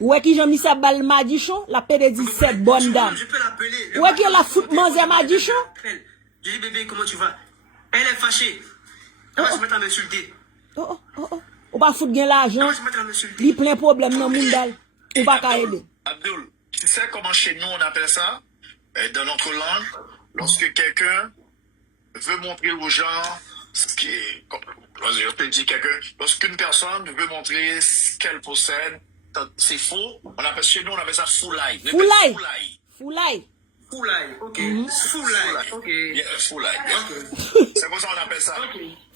Ouais, qui j'en mis ça balle Madichon, la paix de 17 bonne dame. Je peux l'appeler. Ouais, qui est la foot manger Madichon? Je dis, bébé, comment tu vas? Elle est fâchée. Elle va se mettre à m'insulter. Oh. Ou pas foutre bien l'argent. Elle va se mettre à m'insulter. Il plein problème dans le monde. Ou pas qu'à aider. Abdul, tu sais comment chez nous on appelle ça? Dans notre langue, lorsque quelqu'un veut montrer aux gens ce qui est. Je te dis quelqu'un, lorsqu'une personne veut montrer ce qu'elle possède, c'est faux. Chez nous, on appelle ça foulaille. Foulaille. Foulaille, ok. Foulaille, ok. Yeah, foulaille. C'est comme ça qu'on appelle ça.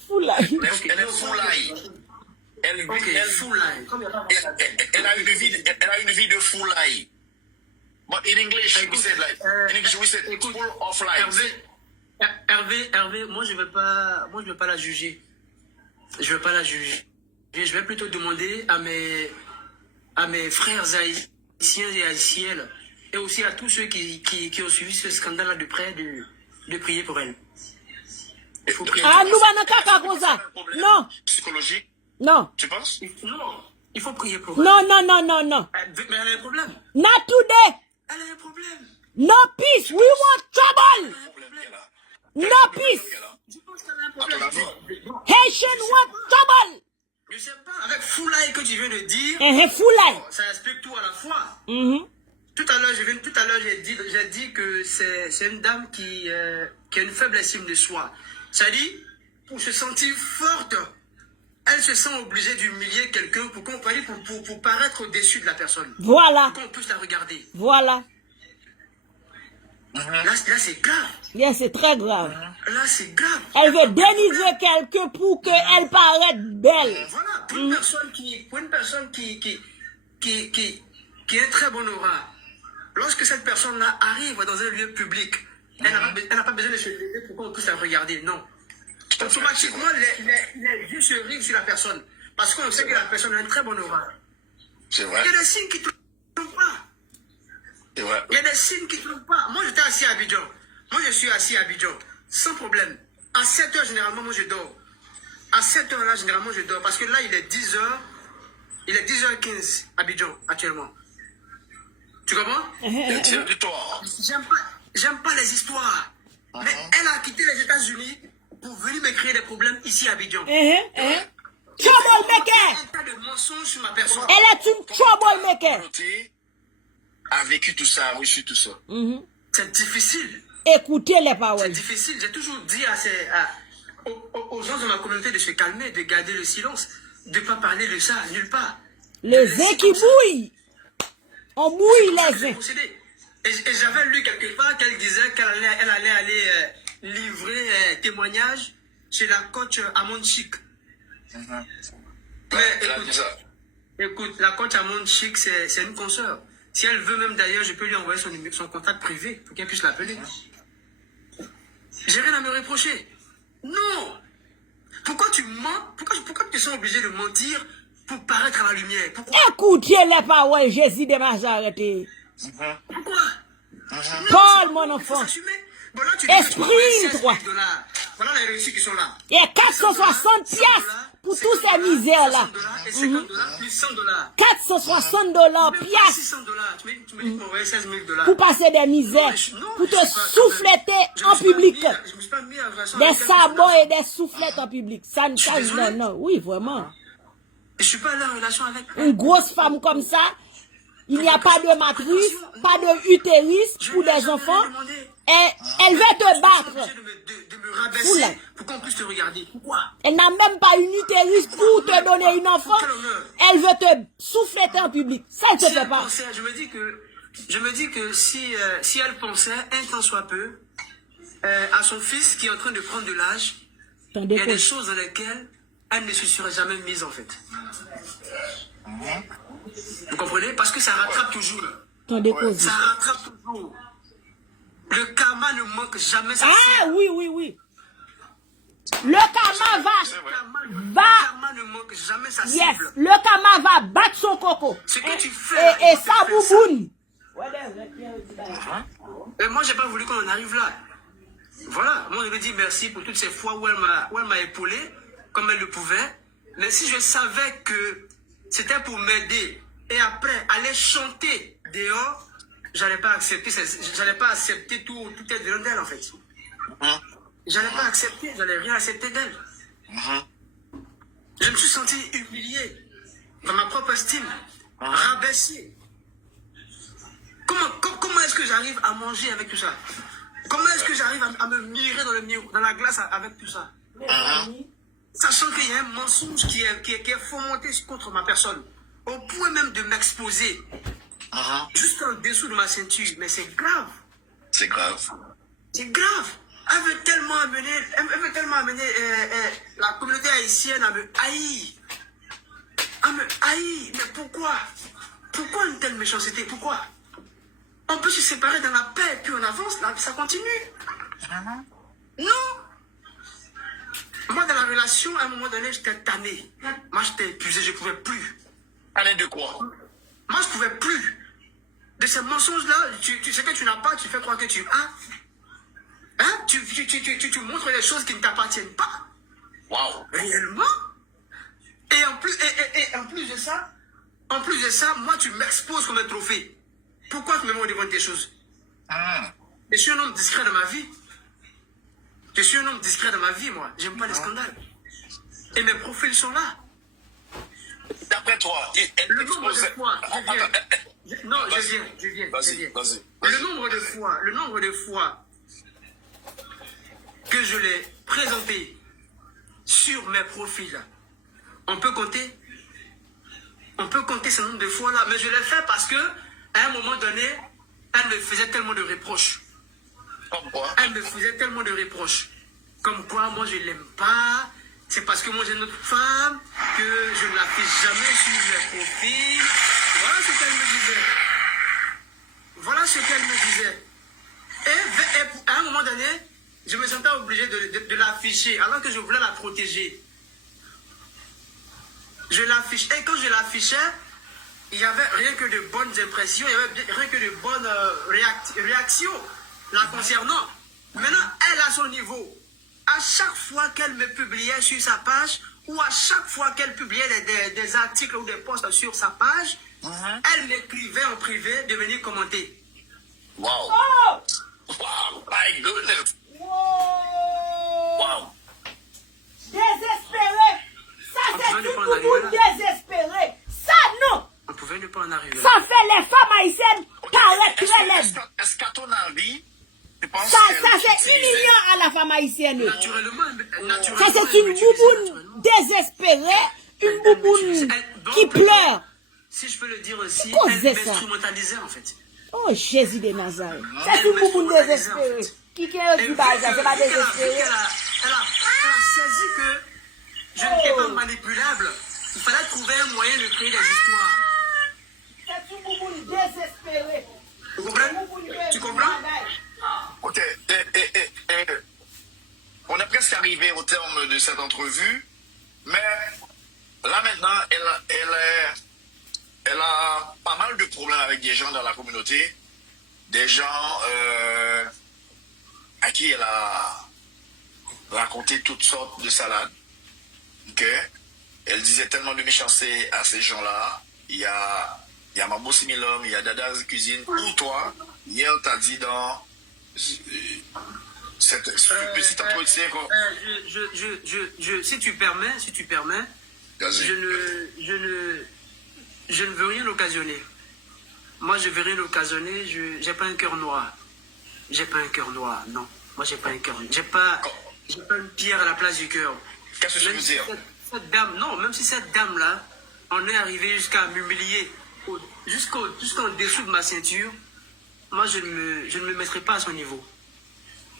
Foulaille. Elle est foulaille. Elle a une vie de foulaille. But in English, we say like, in English we say full of lies. Hervé, moi je veux pas la juger. Je vais plutôt demander à mes frères haïtiens et haïtiennes et aussi à tous ceux qui ont suivi ce scandale-là de près de prier pour elle. Il faut prier. Ah, nous allons caca comme ça. Non. Psychologique. Non. Tu penses? Non, il faut prier pour elle. Non. Mais elle a un problème. Not today. Elle a un problème. No peace. We want trouble. No peace. Je pense qu'elle a un problème. Haitian want trouble. Je sais pas, avec foulaille que tu viens de dire, Foulaille. ça explique tout à la fois. Mhm. Tout à l'heure, j'ai dit que c'est une dame qui a une faible estime de soi. C'est-à-dire, pour se sentir forte, elle se sent obligée d'humilier quelqu'un pour paraître au-dessus de la personne. Voilà. Pour qu'on puisse la regarder. Voilà. Là c'est grave. Yeah, c'est très grave. Là, c'est grave. Elle veut dénigrer quelqu'un pour qu'elle paraisse belle. Voilà, pour une personne qui a un très bon aura, lorsque cette personne-là arrive dans un lieu public, elle n'a pas besoin de se lever pour qu'on puisse la regarder, non. Automatiquement, les yeux se rivent sur la personne, parce qu'on sait que la personne a un très bon aura. C'est vrai. Il y a des signes qui ne trompent pas. C'est vrai. Il y a des signes qui ne trompent pas. Moi, j'étais assis à Abidjan. Moi, je suis assis à Abidjan, sans problème. À 7 h, généralement, moi, je dors. À 7 h, là, généralement, je dors. Parce que là, il est 10 h. Il est 10h15 à Abidjan, actuellement. Tu comprends? J'aime pas les histoires. Mais elle a quitté les États-Unis pour venir me créer des problèmes ici à Abidjan. Troublemaker. Un tas de mensonges sur ma personne. Elle est une troublemaker. A vécu tout ça, a reçu tout ça. C'est difficile. Écoutez les C'est paroles. difficile. J'ai toujours dit aux gens de ma communauté de se calmer, de garder le silence, de ne pas parler de ça, nulle part. Les vins qui bouillent. On mouille les vins. Et j'avais lu quelque part qu'elle disait qu'elle allait aller livrer témoignage chez la coach Amon Chic. Mais écoute, la coach Amon Chic, c'est une consoeur. Si elle veut même d'ailleurs, je peux lui envoyer son contact privé pour qu'elle puisse l'appeler. J'ai rien à me reprocher. Non. Pourquoi tu mens? Pourquoi tu te sens obligé de mentir pour paraître à la lumière? Pourquoi? Écoutez les paroles, Jésus de Nazareth. Pourquoi? Paul, mon enfant. Bon, là, tu Esprit, toi. Voilà les réussites qui sont là. Il y a 460 piastres pour toutes ces misères-là. Et 50 $, plus 100 $. 460 $, piastres. 600 $. Tu me dis de m'envoyer 16 000 $. Pour passer des misères. Pour te souffleter en public. Des sabots et des soufflettes en public. Ça ne change, non. Oui, vraiment. Je suis pas là en relation avec une grosse femme comme ça. Il n'y a pas de matrice, pas de utérus pour des enfants. Et elle veut te battre. De me rabaisser pour qu'on puisse te regarder. Pourquoi? Elle n'a même pas une utérus pour te donner une enfant. Elle veut te souffleter en public. Ça, elle te fait pas. Je me dis que si elle pensait, un temps soit peu, à son fils qui est en train de prendre de l'âge, il y a des choses dans lesquelles elle ne se serait jamais mise en fait. Vous comprenez? Parce que ça rattrape toujours. Ça rattrape toujours. Le karma ne manque jamais sa cible. Ah oui. Le karma Le karma ne manque jamais sa cible. Yes, le karma va battre son coco. Ce que tu fais. Et ça bouboune. Et moi, j'ai pas voulu qu'on en arrive là. Voilà. Moi, je lui dis merci pour toutes ces fois où elle m'a épaulé, comme elle le pouvait. Mais si je savais que c'était pour m'aider et après aller chanter dehors, j'allais pas accepter tout être venant d'elle en fait. J'allais pas accepter, j'allais rien accepter d'elle. Je me suis senti humilié dans ma propre estime, rabaissé. Comment est-ce que j'arrive à manger avec tout ça? Comment est-ce que j'arrive à me mirer dans la glace avec tout ça? Sachant qu'il y a un mensonge qui est fomenté contre ma personne, au point même de m'exposer, juste en dessous de ma ceinture. Mais c'est grave. C'est grave. C'est grave. Elle veut tellement amener la communauté haïtienne à me haïr. À me haïr. Mais pourquoi? Pourquoi une telle méchanceté? Pourquoi? On peut se séparer dans la paix et puis on avance, là, ça continue. Non. Moi, dans la relation, à un moment donné, j'étais tanné. Moi, j'étais épuisé, je ne pouvais plus. Allez de quoi? Moi, je ne pouvais plus. De ces mensonges-là, tu sais que tu n'as pas, tu fais croire que tu as. Hein? Tu montres des choses qui ne t'appartiennent pas. Waouh. Réellement. Et en plus de ça, moi, tu m'exposes comme un trophée. Pourquoi tu me mets devant des choses? Je suis un homme discret dans ma vie. Je suis un homme discret dans ma vie, moi. J'aime pas les scandales. Et mes profils sont là. D'après toi, Le nombre de fois, je viens. Vas-y. Le nombre de fois que je l'ai présenté sur mes profils, on peut compter ce nombre de fois là, mais je l'ai fait parce que à un moment donné, elle me faisait tellement de reproches. Comme quoi? Elle me faisait tellement de reproches. Comme quoi, moi, je ne l'aime pas. C'est parce que moi, j'ai une autre femme que je ne la fais jamais sur mes profils. Voilà ce qu'elle me disait. Et à un moment donné, je me sentais obligé de l'afficher, alors que je voulais la protéger. Je l'affiche. Et quand je l'affichais, il n'y avait rien que de bonnes impressions, il n'y avait rien que de bonnes réactions la concernant. Maintenant, elle a son niveau. À chaque fois qu'elle me publiait sur sa page, ou à chaque fois qu'elle publiait des articles ou des posts sur sa page, elle m'écrivait en privé de venir commenter. Wow. Oh! Wow, my goodness. Wow. Désespéré. Ça, c'est une bouboune désespérée. Ça, non. On pouvait ne pas en arriver là. Ça fait les femmes haïtiennes paraître très laides. Est-ce qu'à ton avis, tu penses Ça, c'est humiliant à la femme haïtienne. Naturellement, Ça, c'est une bouboune désespérée, une bouboune qui pleure. Si je peux le dire aussi, Pourquoi elle c'est ça? m'instrumentalisait en fait. Oh, Jésus de Nazareth. C'est une bouboune désespérée. Qui est du bazar, c'est pas désespéré. Elle a saisi que je n'étais pas manipulable. Il fallait trouver un moyen de créer des histoires. C'est une bouboune désespérée. Tu comprends? Tu comprends? Ok, on est presque arrivé au terme de cette entrevue, mais là maintenant, elle a pas mal de problèmes avec des gens dans la communauté, des gens à qui elle a raconté toutes sortes de salades. Ok, elle disait tellement de méchanceté à ces gens-là. Il y a Mabo Similom, il y a Dada's Cuisine. Pour toi, hier, t'as dit dans cette petite entretien si tu permets, je ne veux rien occasionner. Moi, je veux rien occasionner. J'ai pas un cœur noir. J'ai pas un cœur noir, non. Moi, j'ai pas un cœur. J'ai pas une pierre à la place du cœur. Qu'est-ce que je veux dire? Cette dame, non, même si cette dame-là, on est arrivé jusqu'à m'humilier, jusqu'en dessous de ma ceinture, moi, je ne me mettrai pas à son niveau.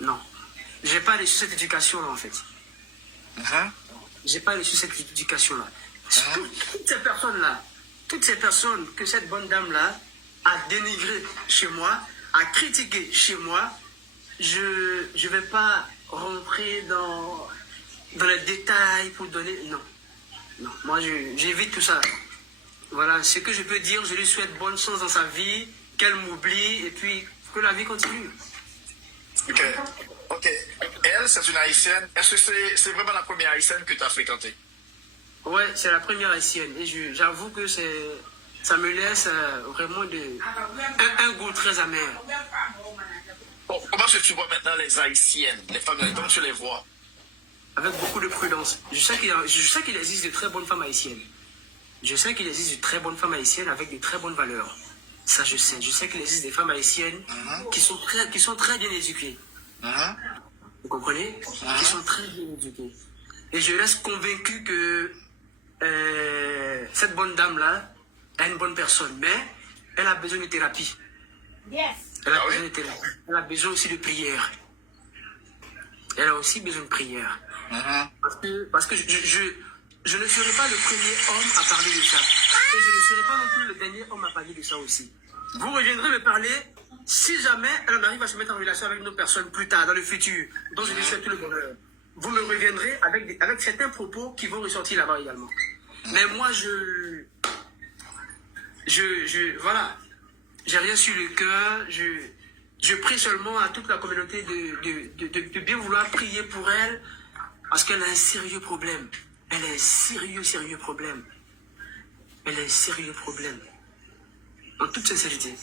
Non. J'ai pas reçu cette éducation-là, en fait. J'ai pas reçu cette éducation-là. Toutes ces personnes que cette bonne dame-là a dénigrées chez moi, a critiqué chez moi, je ne vais pas rentrer dans les détails pour donner... Non. Non, moi, j'évite tout ça. Voilà, ce que je peux dire, je lui souhaite bonne chance dans sa vie, qu'elle m'oublie, et puis que la vie continue. Ok. Elle, c'est une haïtienne. Est-ce que c'est vraiment la première haïtienne que tu as fréquentée? Ouais, c'est la première haïtienne. Et j'avoue que c'est ça me laisse vraiment un goût très amer. Bon, comment est-ce que tu vois maintenant les haïtiennes, les femmes, comment tu les vois? Avec beaucoup de prudence. Je sais qu'il existe de très bonnes femmes haïtiennes. Je sais qu'il existe de très bonnes femmes haïtiennes avec de très bonnes valeurs. Ça, je sais. Je sais qu'il existe des femmes haïtiennes qui sont très bien éduquées. Vous comprenez? Qui sont très bien éduquées. Et je reste convaincu que cette bonne dame-là est une bonne personne. Mais elle a besoin de thérapie. Yes. Elle a besoin de thérapie. Elle a besoin aussi de prière. Elle a aussi besoin de prière. Parce que je ne serai pas le premier homme à parler de ça. Et je ne serai pas non plus le dernier homme à parler de ça aussi. Vous reviendrez me parler si jamais elle en arrive à se mettre en relation avec une autre personne plus tard, dans le futur, dont je lui souhaite tout le bonheur. Vous me reviendrez avec certains propos qui vont ressortir là-bas également. Mais moi, voilà, j'ai rien sur le cœur. Je prie seulement à toute la communauté de bien vouloir prier pour elle, parce qu'elle a un sérieux problème. Elle a un sérieux problème. Elle a un sérieux problème. En toute sincérité.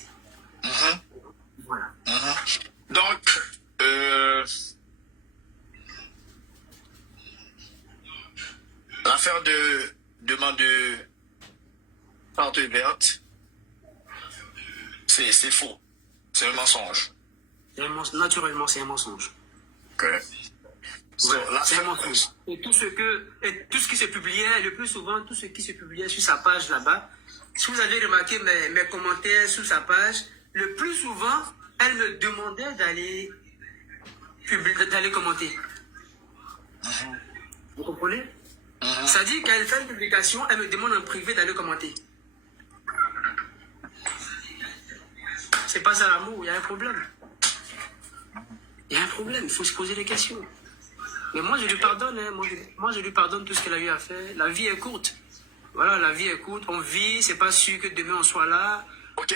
Voilà. Donc, l'affaire de demande de porte verte, c'est faux. C'est un mensonge. Naturellement, c'est un mensonge. Ok. So, Ouais, c'est un mensonge. Et tout ce qui se publiait, le plus souvent, tout ce qui se publiait sur sa page là-bas, si vous avez remarqué mes commentaires sur sa page, le plus souvent, elle me demandait d'aller commenter. Vous comprenez? Ça dit qu'elle fait une publication, elle me demande en privé d'aller commenter. C'est pas ça l'amour, il y a un problème. Il y a un problème, il faut se poser des questions. Mais moi, je lui pardonne, hein. Moi, je lui pardonne tout ce qu'elle a eu à faire. La vie est courte. Voilà, la vie est courte. On vit, c'est pas sûr que demain on soit là. Ok,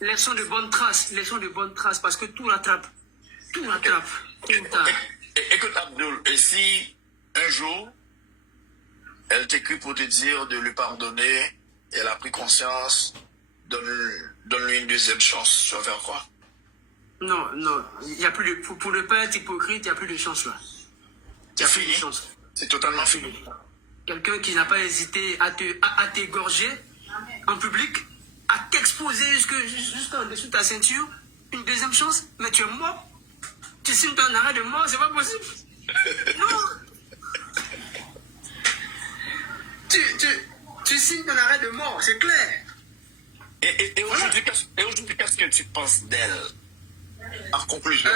Laissons de bonnes traces. Laissons de bonnes traces parce que tout rattrape. Tout rattrape. Tôt ou tard. Écoute, Abdul, et si un jour, elle t'écrit pour te dire de lui pardonner, et elle a pris conscience, donne-lui une deuxième chance, tu vas faire quoi? Non, il y a plus de, pour ne pas être hypocrite, il n'y a plus de chance là. Il n'y a plus de chance. C'est totalement fini. Quelqu'un qui n'a pas hésité à t'égorger en public, à t'exposer jusqu'en dessous de ta ceinture, une deuxième chance, mais tu es mort. Tu signes ton arrêt de mort, c'est pas possible. Non. Tu signes ton arrêt de mort, c'est clair. Et aujourd'hui, qu'est-ce que tu penses d'elle? En conclusion,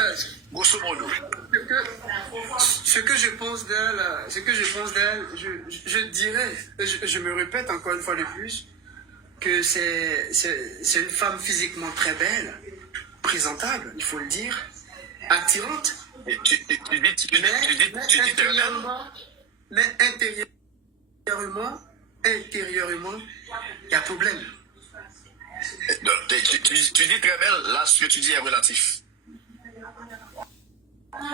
grosso modo. Ce que je pense d'elle, je dirais, je me répète encore une fois de plus, que c'est une femme physiquement très belle, présentable, il faut le dire, attirante. Tu dis très belle. Mais intérieurement, il y a problème. Tu dis très belle, là, ce que tu dis est relatif.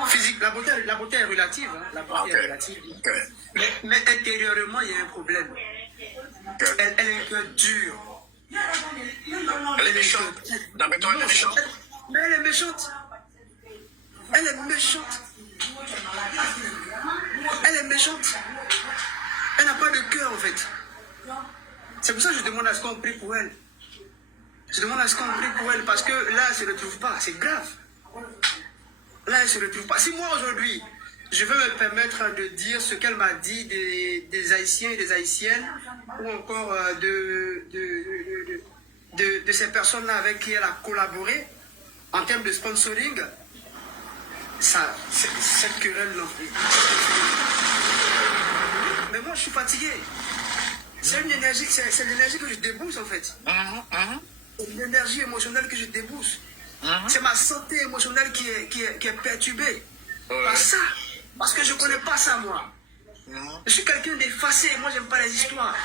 Physique, la beauté est relative, hein, la beauté est relative. Mais intérieurement, il y a un problème. Elle est un peu dure. Elle est méchante. D'après toi, elle est méchante. Mais elle est méchante. Elle est méchante. Elle est méchante. Elle n'a pas de cœur, en fait. C'est pour ça que je demande à ce qu'on prie pour elle. Je demande à ce qu'on prie pour elle parce que là, elle ne se retrouve pas. C'est grave. Là, elle ne se retrouve pas. Si moi, aujourd'hui, je veux me permettre de dire ce qu'elle m'a dit des Haïtiens et des Haïtiennes, ou encore de ces personnes-là avec qui elle a collaboré, en termes de sponsoring, cette querelle n'en fait. Mais moi, je suis fatigué. C'est l'énergie que je débousse, en fait. C'est une énergie émotionnelle que je débousse. C'est ma santé émotionnelle qui est perturbée. Par ça. Parce que je ne connais pas ça, moi. Je suis quelqu'un d'effacé. Moi, j'aime pas les histoires.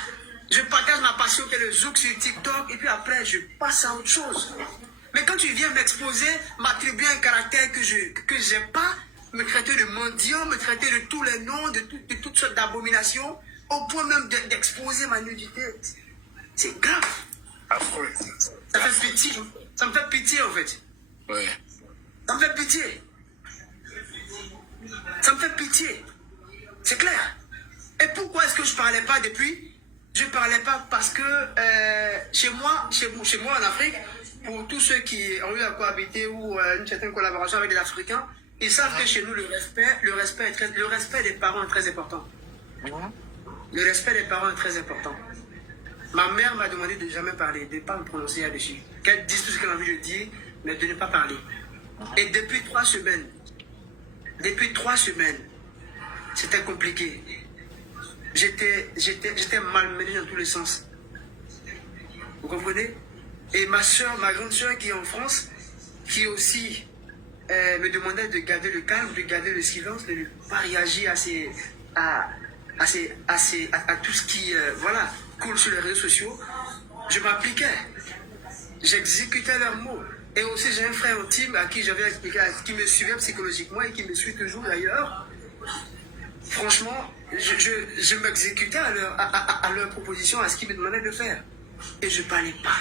Je partage ma passion qui est le zouk sur TikTok. Et puis après, je passe à autre chose. Mais quand tu viens m'exposer, m'attribuer un caractère que j'ai pas, me traiter de mendiant, me traiter de tous les noms, de toutes sortes d'abominations, au point même d'exposer ma nudité. C'est grave. Affreux. Ça fait pitié. Ça me fait pitié, en fait. Oui. Ça me fait pitié. Ça me fait pitié. C'est clair. Et pourquoi est-ce que je parlais pas depuis? Je parlais pas parce que chez moi en Afrique, pour tous ceux qui ont eu à cohabiter ou une certaine collaboration avec des Africains, ils savent que chez nous, le respect des parents est très important. Le respect des parents est très important. Ma mère m'a demandé de ne jamais parler, de ne pas me prononcer là-dessus. Qu'elle dise tout ce qu'elle a envie de dire, mais de ne pas parler. Et depuis 3 semaines, c'était compliqué. J'étais malmené dans tous les sens. Vous comprenez? Et ma grande soeur qui est en France, qui aussi me demandait de garder le calme, de garder le silence, de ne pas réagir à tout ce qui coule sur les réseaux sociaux. Je m'appliquais. J'exécutais leurs mots. Et aussi, j'ai un frère intime à qui j'avais expliqué, qui me suivait psychologiquement et qui me suit toujours d'ailleurs. Franchement, je m'exécutais à leur proposition, à ce qu'ils me demandaient de faire. Et je ne parlais pas.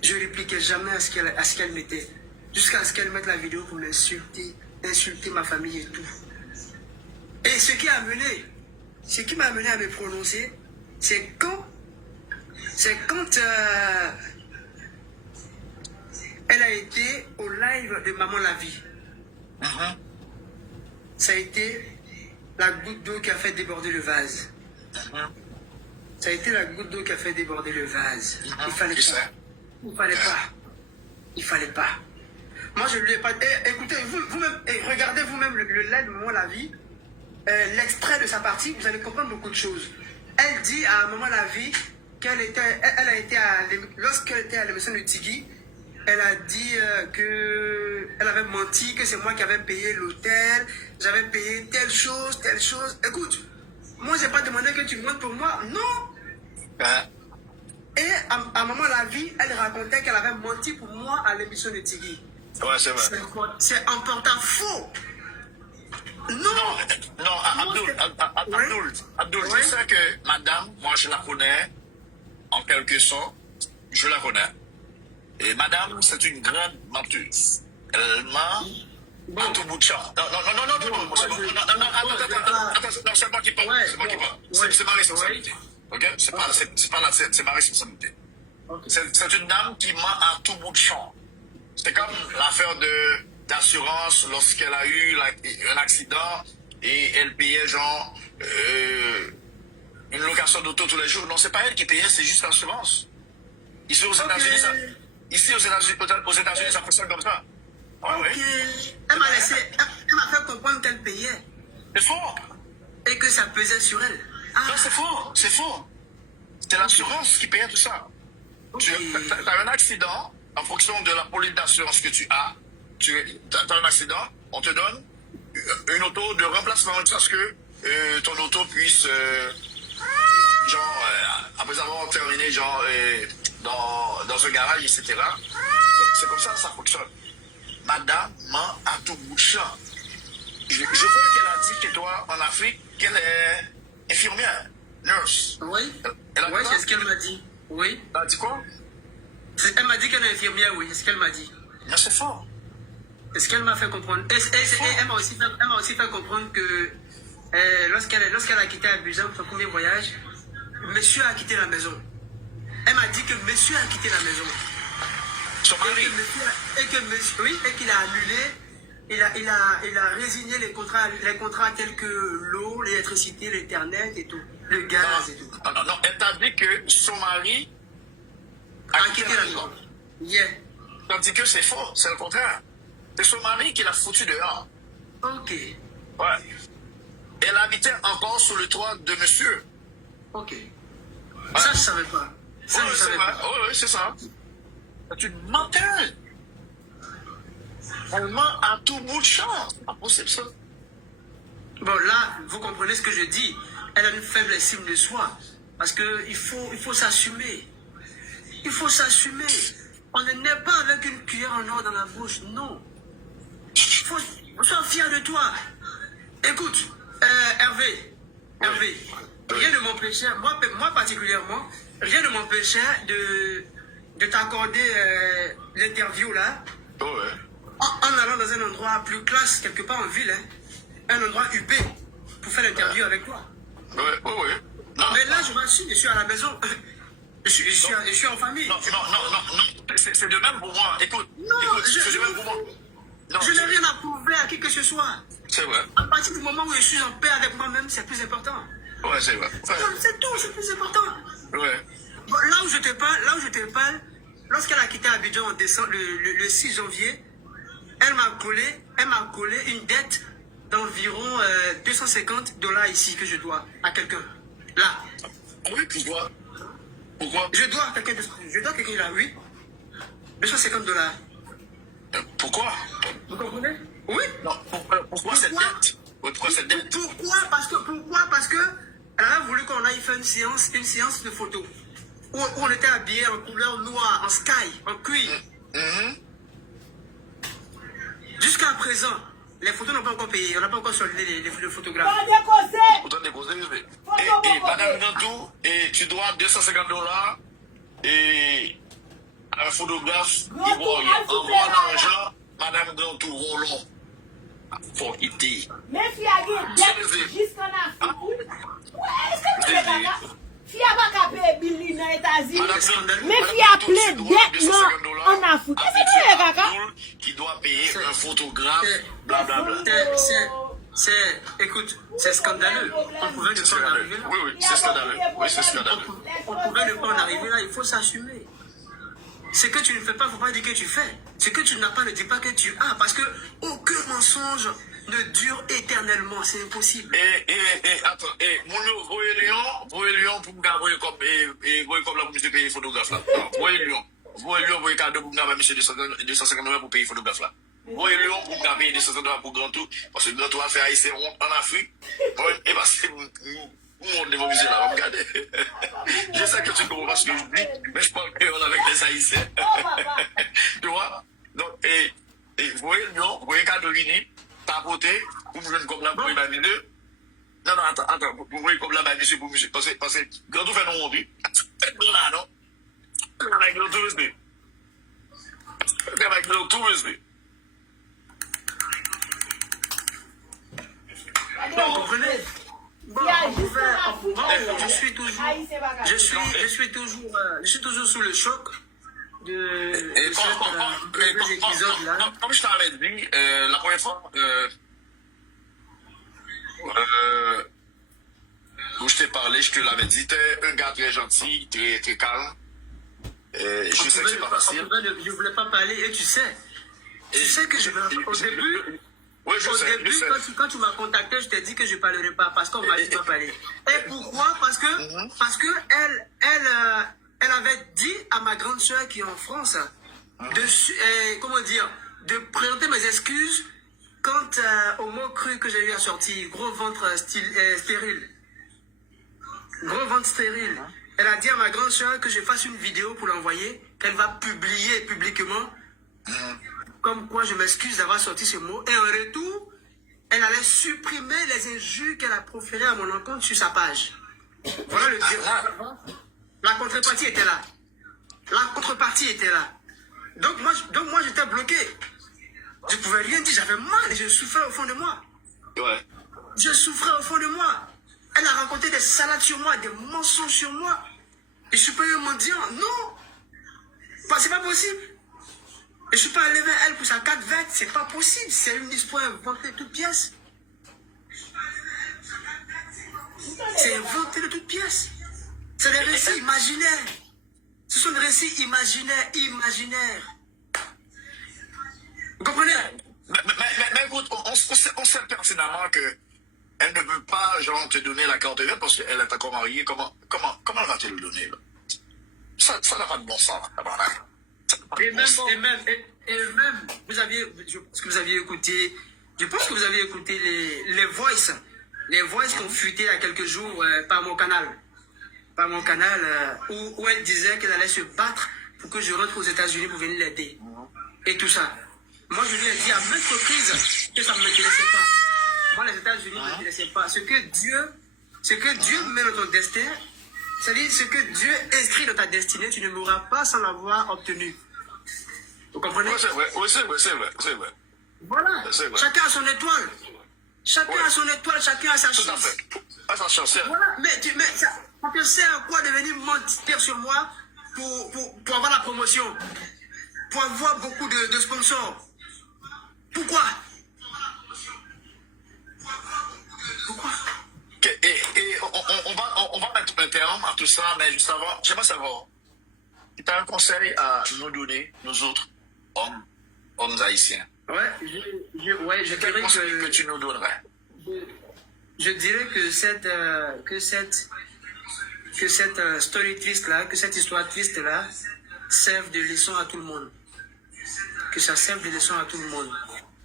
Je ne répliquais jamais à ce qu'elle mettait. Jusqu'à ce qu'elle mette la vidéo pour m'insulter, insulter ma famille et tout. Et ce qui m'a amené à me prononcer, c'est quand elle a été au live de Maman la Vie. Ça a été la goutte d'eau qui a fait déborder le vase. Ça a été la goutte d'eau qui a fait déborder le vase. Il fallait pas. Il fallait pas. Moi, je ne lui ai pas... écoutez, vous-même, regardez vous-même le live de Maman la Vie. L'extrait de sa partie, vous allez comprendre beaucoup de choses. Elle dit à un moment la vie lorsqu'elle était à l'émission de Tigui, elle a dit qu'elle avait menti, que c'est moi qui avais payé l'hôtel, j'avais payé telle chose. Écoute, moi j'ai pas demandé que tu mentes pour moi, non. Et à un moment la vie, elle racontait qu'elle avait menti pour moi à l'émission de Tigui. Ouais, c'est vrai. C'est en portant faux. Non, Abdul, Oui. tu sais que madame, moi je la connais, en quelque sorte, je la connais. Et madame, c'est une grande menteuse. Elle ment à tout bout de champ. Non, c'est moi qui parle. C'est moi qui parle. C'est ma responsabilité. Ok? C'est ma responsabilité. C'est une dame qui ment à tout bout de champ. C'est comme l'affaire d'assurance lorsqu'elle a eu un accident et elle payait genre une location d'auto tous les jours. Non, c'est pas elle qui payait, c'est juste l'assurance. Ici aux États-Unis, ça fonctionne comme ça. Ah, Ok. oui. Elle m'a fait comprendre qu'elle payait C'est faux. et que ça pesait sur elle. Non, c'est faux. C'est l'assurance qui payait tout ça. Tu as un accident, en fonction de la police d'assurance que tu as, tu as un accident, on te donne une auto de remplacement parce que ton auto puisse, après avoir terminé, dans un garage, etc. C'est comme ça fonctionne. Madame ment à tout bout de champ. Je crois qu'elle a dit que toi, en Afrique, qu'elle est infirmière, nurse. Oui, Elle a dit c'est ce qu'elle m'a dit. Oui. Elle a dit quoi? Elle m'a dit qu'elle est infirmière, oui, c'est ce qu'elle m'a dit. Mais c'est fort. C'est ce qu'elle m'a fait comprendre. Et elle m'a aussi fait comprendre que lorsqu'elle a quitté Abidjan pour son premier voyage, monsieur a quitté la maison. Elle m'a dit que monsieur a quitté la maison. Son mari. Et qu'il a annulé, il a résigné les contrats tels que l'eau, l'électricité, l'internet et tout, le gaz et tout. Non, elle t'a dit que son mari A quitté la maison. Yeah. Tandis que c'est faux, c'est le contraire. C'est son mari qui l'a foutu dehors. Ok. Ouais. Elle habitait encore sous le toit de monsieur. Ok. Ça, je savais pas. Ça, Oui, je c'est savais vrai. pas. Oui, c'est ça. C'est une menteuse. Elle ment à tout bout de champ. C'est pas possible, ça. Bon, là, vous comprenez ce que je dis. Elle a une faible estime de soi. Parce qu'il faut s'assumer. Il faut s'assumer. On ne naît pas avec une cuillère en or dans la bouche. Non. Sois fier de toi. Écoute, Hervé, rien ne m'empêchait, moi particulièrement, rien ne m'empêchait de t'accorder l'interview là, Oh, ouais. en allant dans un endroit plus classe, quelque part en ville, hein, un endroit huppé, pour faire l'interview avec toi. Ouais, ouais, ouais. Non, Mais là, je m'assure, je suis à la maison. Je suis en famille. non. C'est de même pour moi. Écoute, c'est de même pour moi. Non, Je n'ai rien à prouver à qui que ce soit. c'est vrai. À partir du moment où je suis en paix avec moi-même, c'est plus important. Ouais, c'est vrai. C'est tout, c'est plus important. Ouais. Bon, là où je te parle, lorsqu'elle a quitté Abidjan en décembre, le 6 janvier, elle m'a collé une dette d'environ $250 ici que je dois à quelqu'un. Là. Oui, pourquoi? Pourquoi? Je dois à quelqu'un là, oui. $250. Pourquoi? Vous comprenez? Oui. Non, pourquoi cette dette? Pourquoi cette dette? Pourquoi? Parce que elle a voulu qu'on aille faire une séance de photos. Où on était habillés en couleur noire, en sky, en cuir. Jusqu'à présent, les photos n'ont pas encore payé. On n'a pas encore soldé les photographes. Autant déposer. Et Madame Gantou, et tu dois $250 et un photographe qui envoie l'argent. Madame Gantou, Roland. Faut quitter. Mais fille a gagné jusqu'en Afrique. Ouais, est-ce que tu es là? Fille a pas capé Billy dans les États-Unis. Mais fille a plein dette en Afrique. Est-ce que tu es caca? Qui doit payer un photographe, blablabla. Écoute, c'est scandaleux. On pouvait ne pas en arriver là. Oui, c'est scandaleux. Oui, c'est scandaleux. On pouvait ne pas en arriver là, il faut s'assumer. Ce que tu ne fais pas, il ne faut pas dire que tu fais. Ce que tu n'as pas, ne dis pas que tu as. Parce que aucun mensonge ne dure éternellement. C'est impossible. Attends, voyez Lyon pour me garder comme la musique payer photographe là. Voyez Lyon, voyez cadeau pour me garder monsieur $250 pour payer photographe là. Voyez Lyon pour me garder $250 pour Grand Tour. Parce que Grand Tour a fait haïtien en Afrique. Et parce que on devant musée là, regardez. Je sais que tu comprends ce que je dis, mais je parle qu'on avec des haïtiens. Tu vois? Donc, et vous voyez Lyon, vous voyez Cadorini, tapoter, pour me jeune comme la pour les deux. Non, attends, vous voyez comme la monsieur pour monsieur. Parce que Grand Tour fait non rendu. Là, non? Avec Grand Tour, respect. Avec Grand Tour, respect. Vous comprenez? Bon, je suis toujours sous le choc de cet épisode-là. Comme je t'avais dit, la première fois, où je t'ai parlé, je te l'avais dit, t'es un gars très gentil, très calme. Je sais que c'est pas facile. Je voulais pas parler et tu sais que au début. Oui, je sais. Quand tu m'as contacté, je t'ai dit que je ne parlerai pas parce qu'on m'a dit de pas parler. Et pourquoi? Parce que elle avait dit à ma grande soeur qui est en France de présenter mes excuses quant au mot cru que j'ai eu à sortir, gros ventre stérile. Gros ventre stérile. Elle a dit à ma grande soeur que je fasse une vidéo pour l'envoyer, qu'elle va publier publiquement. Comme quoi je m'excuse d'avoir sorti ce mot. Et en retour, elle allait supprimer les injures qu'elle a proférées à mon encontre sur sa page. Voilà le dire. La contrepartie était là. Donc moi j'étais bloqué. Je pouvais rien dire, j'avais mal et je souffrais au fond de moi. Ouais. Je souffrais au fond de moi. Elle a raconté des salades sur moi, des mensonges sur moi. Et je suis pas un mendiant. Non. C'est pas possible. Et je suis pas allé vers elle pour sa 420, c'est pas possible, c'est une histoire inventée de toutes pièces. C'est inventé de toutes pièces. C'est des récits imaginaires. Ce sont des récits imaginaires. Vous comprenez? Mais écoute, on sait pertinemment que elle ne veut pas, genre, te donner la carte verte parce qu'elle est encore mariée. Comment elle va te le donner, là? Ça n'a pas de bon sens, là. Et même, je pense que vous aviez écouté les voices qui ont fuité il y a quelques jours par mon canal, où elle disait qu'elle allait se battre pour que je rentre aux États-Unis pour venir l'aider. Et tout ça. Moi, je lui ai dit à maintes reprises que ça ne m'intéressait pas. Moi, les États-Unis ne m'intéressaient pas. Ce que Dieu met dans ton destin, C'est-à-dire, ce que Dieu inscrit dans ta destinée, tu ne mourras pas sans l'avoir obtenu. Vous comprenez? Oui, c'est vrai, oui, c'est vrai, c'est vrai, c'est vrai. Voilà. C'est vrai. Chacun a son étoile. Chacun a son étoile, chacun a sa Tout à chance. fait. Ah, ça change, c'est vrai. Voilà. Mais ça te sert à quoi de venir mentir sur moi pour avoir la promotion? Pour avoir beaucoup de sponsors? Pourquoi? Pourquoi? Ok, et on va mettre un terme à tout ça, mais juste avant, j'aimerais savoir, tu as un conseil à nous donner, nous autres, hommes haïtiens? Ouais, je Quel dirais conseil que que tu nous donnerais? je dirais que cette story triste là, que cette histoire triste là, serve de leçon à tout le monde. Que ça serve de leçon à tout le monde.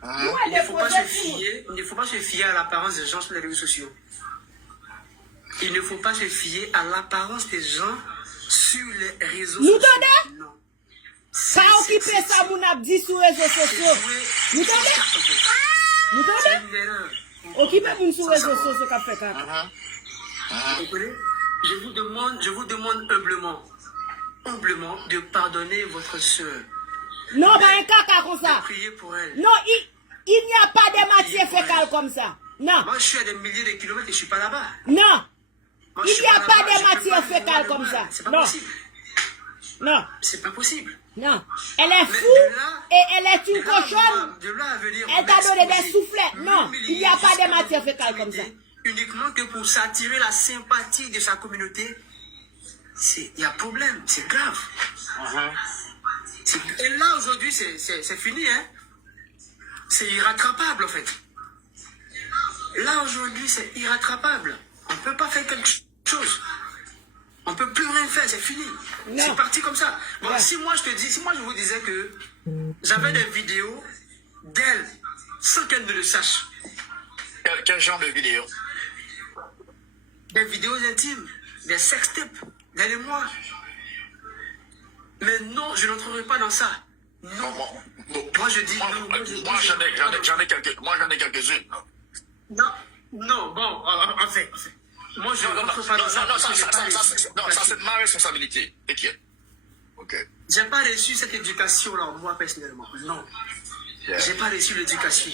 Il ne faut pas se fier à l'apparence des gens sur les réseaux sociaux. Il ne faut pas se fier à l'apparence des gens sur les réseaux Nous sociaux. donnez? Non. Ça occupe ça, mon a dit sur les réseaux sociaux. Nous donnez? Nous C'est donnez? une erreur. Occupez mon sur les réseaux sociaux qu'a fait caca. Vous comprenez? Je vous demande humblement de pardonner votre soeur. Non, pas un caca comme De ça. prier pour elle. Non, il n'y a pas de matière fécale comme ça. Non, Moi, je suis à des milliers de kilomètres et je ne suis pas là-bas. non. Moi, je Il suis n'y a pas là-bas, de je peux matière pas fécale voir comme le ça. mal. C'est pas Non, possible. non, C'est pas possible. non. Elle est Mais fou de là- et elle est une De là à cochonne. de là à venir Elle t'a donné des m'exposer, soufflets. Non, il n'y a pas de m'humilier matière jusqu'à fécale comme ça. uniquement que pour s'attirer la sympathie de sa communauté, il y a problème, c'est grave. Et là, aujourd'hui, c'est fini, hein. C'est irrattrapable, en fait. Là, aujourd'hui, c'est irrattrapable. On ne peut pas faire quelque chose. On ne peut plus rien faire, c'est fini. Non. C'est parti comme ça. Bon, Ouais. si moi je vous disais que j'avais des vidéos d'elle sans qu'elle ne le sache, Quel genre de vidéo? des vidéos intimes, des sextapes, d'elle et moi. Mais non, je n'entrerai pas dans ça. Non. Moi, je dis non. Moi, j'en ai quelques-unes. Non, bon, en fait. Moi, je n'entre pas dans ça. parce que j'ai pas reçu- Ça, c'est ma responsabilité. T'inquiète. Ok. J'ai pas reçu cette éducation-là, moi, personnellement. Non. Yeah. J'ai pas reçu l'éducation.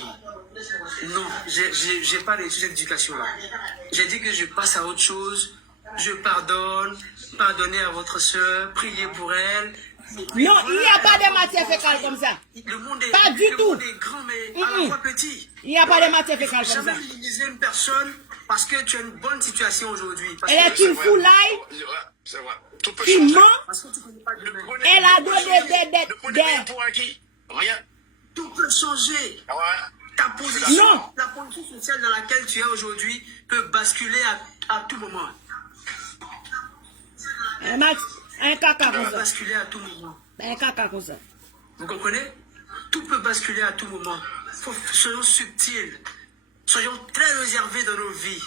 Non, j'ai pas reçu cette éducation-là. J'ai dit que je passe à autre chose. Je pardonne. Pardonnez à votre soeur. Priez pour elle. Non, il n'y a pas de matière fécale comme ça. Le monde est, Pas du le tout. monde est grand, mais à la fois petit. Il n'y a pas de matière fécale comme Jamais ça. minimiser une personne parce que tu as une bonne situation aujourd'hui. Parce Elle que- est une foulaille C'est vrai. Tout peut qui changer. ment. parce que tu connais pas demain. Elle a donné Ne prenez rien des... pour acquis. Rien. Tout peut changer. Ah ouais. Ta position, Non. la position sociale dans laquelle tu es aujourd'hui peut basculer à tout moment. Un caca Peut comme ça. basculer à tout moment. Un caca comme ça. Vous comprenez? Tout peut basculer à tout moment. Soyons subtils. Soyons très réservés dans nos vies.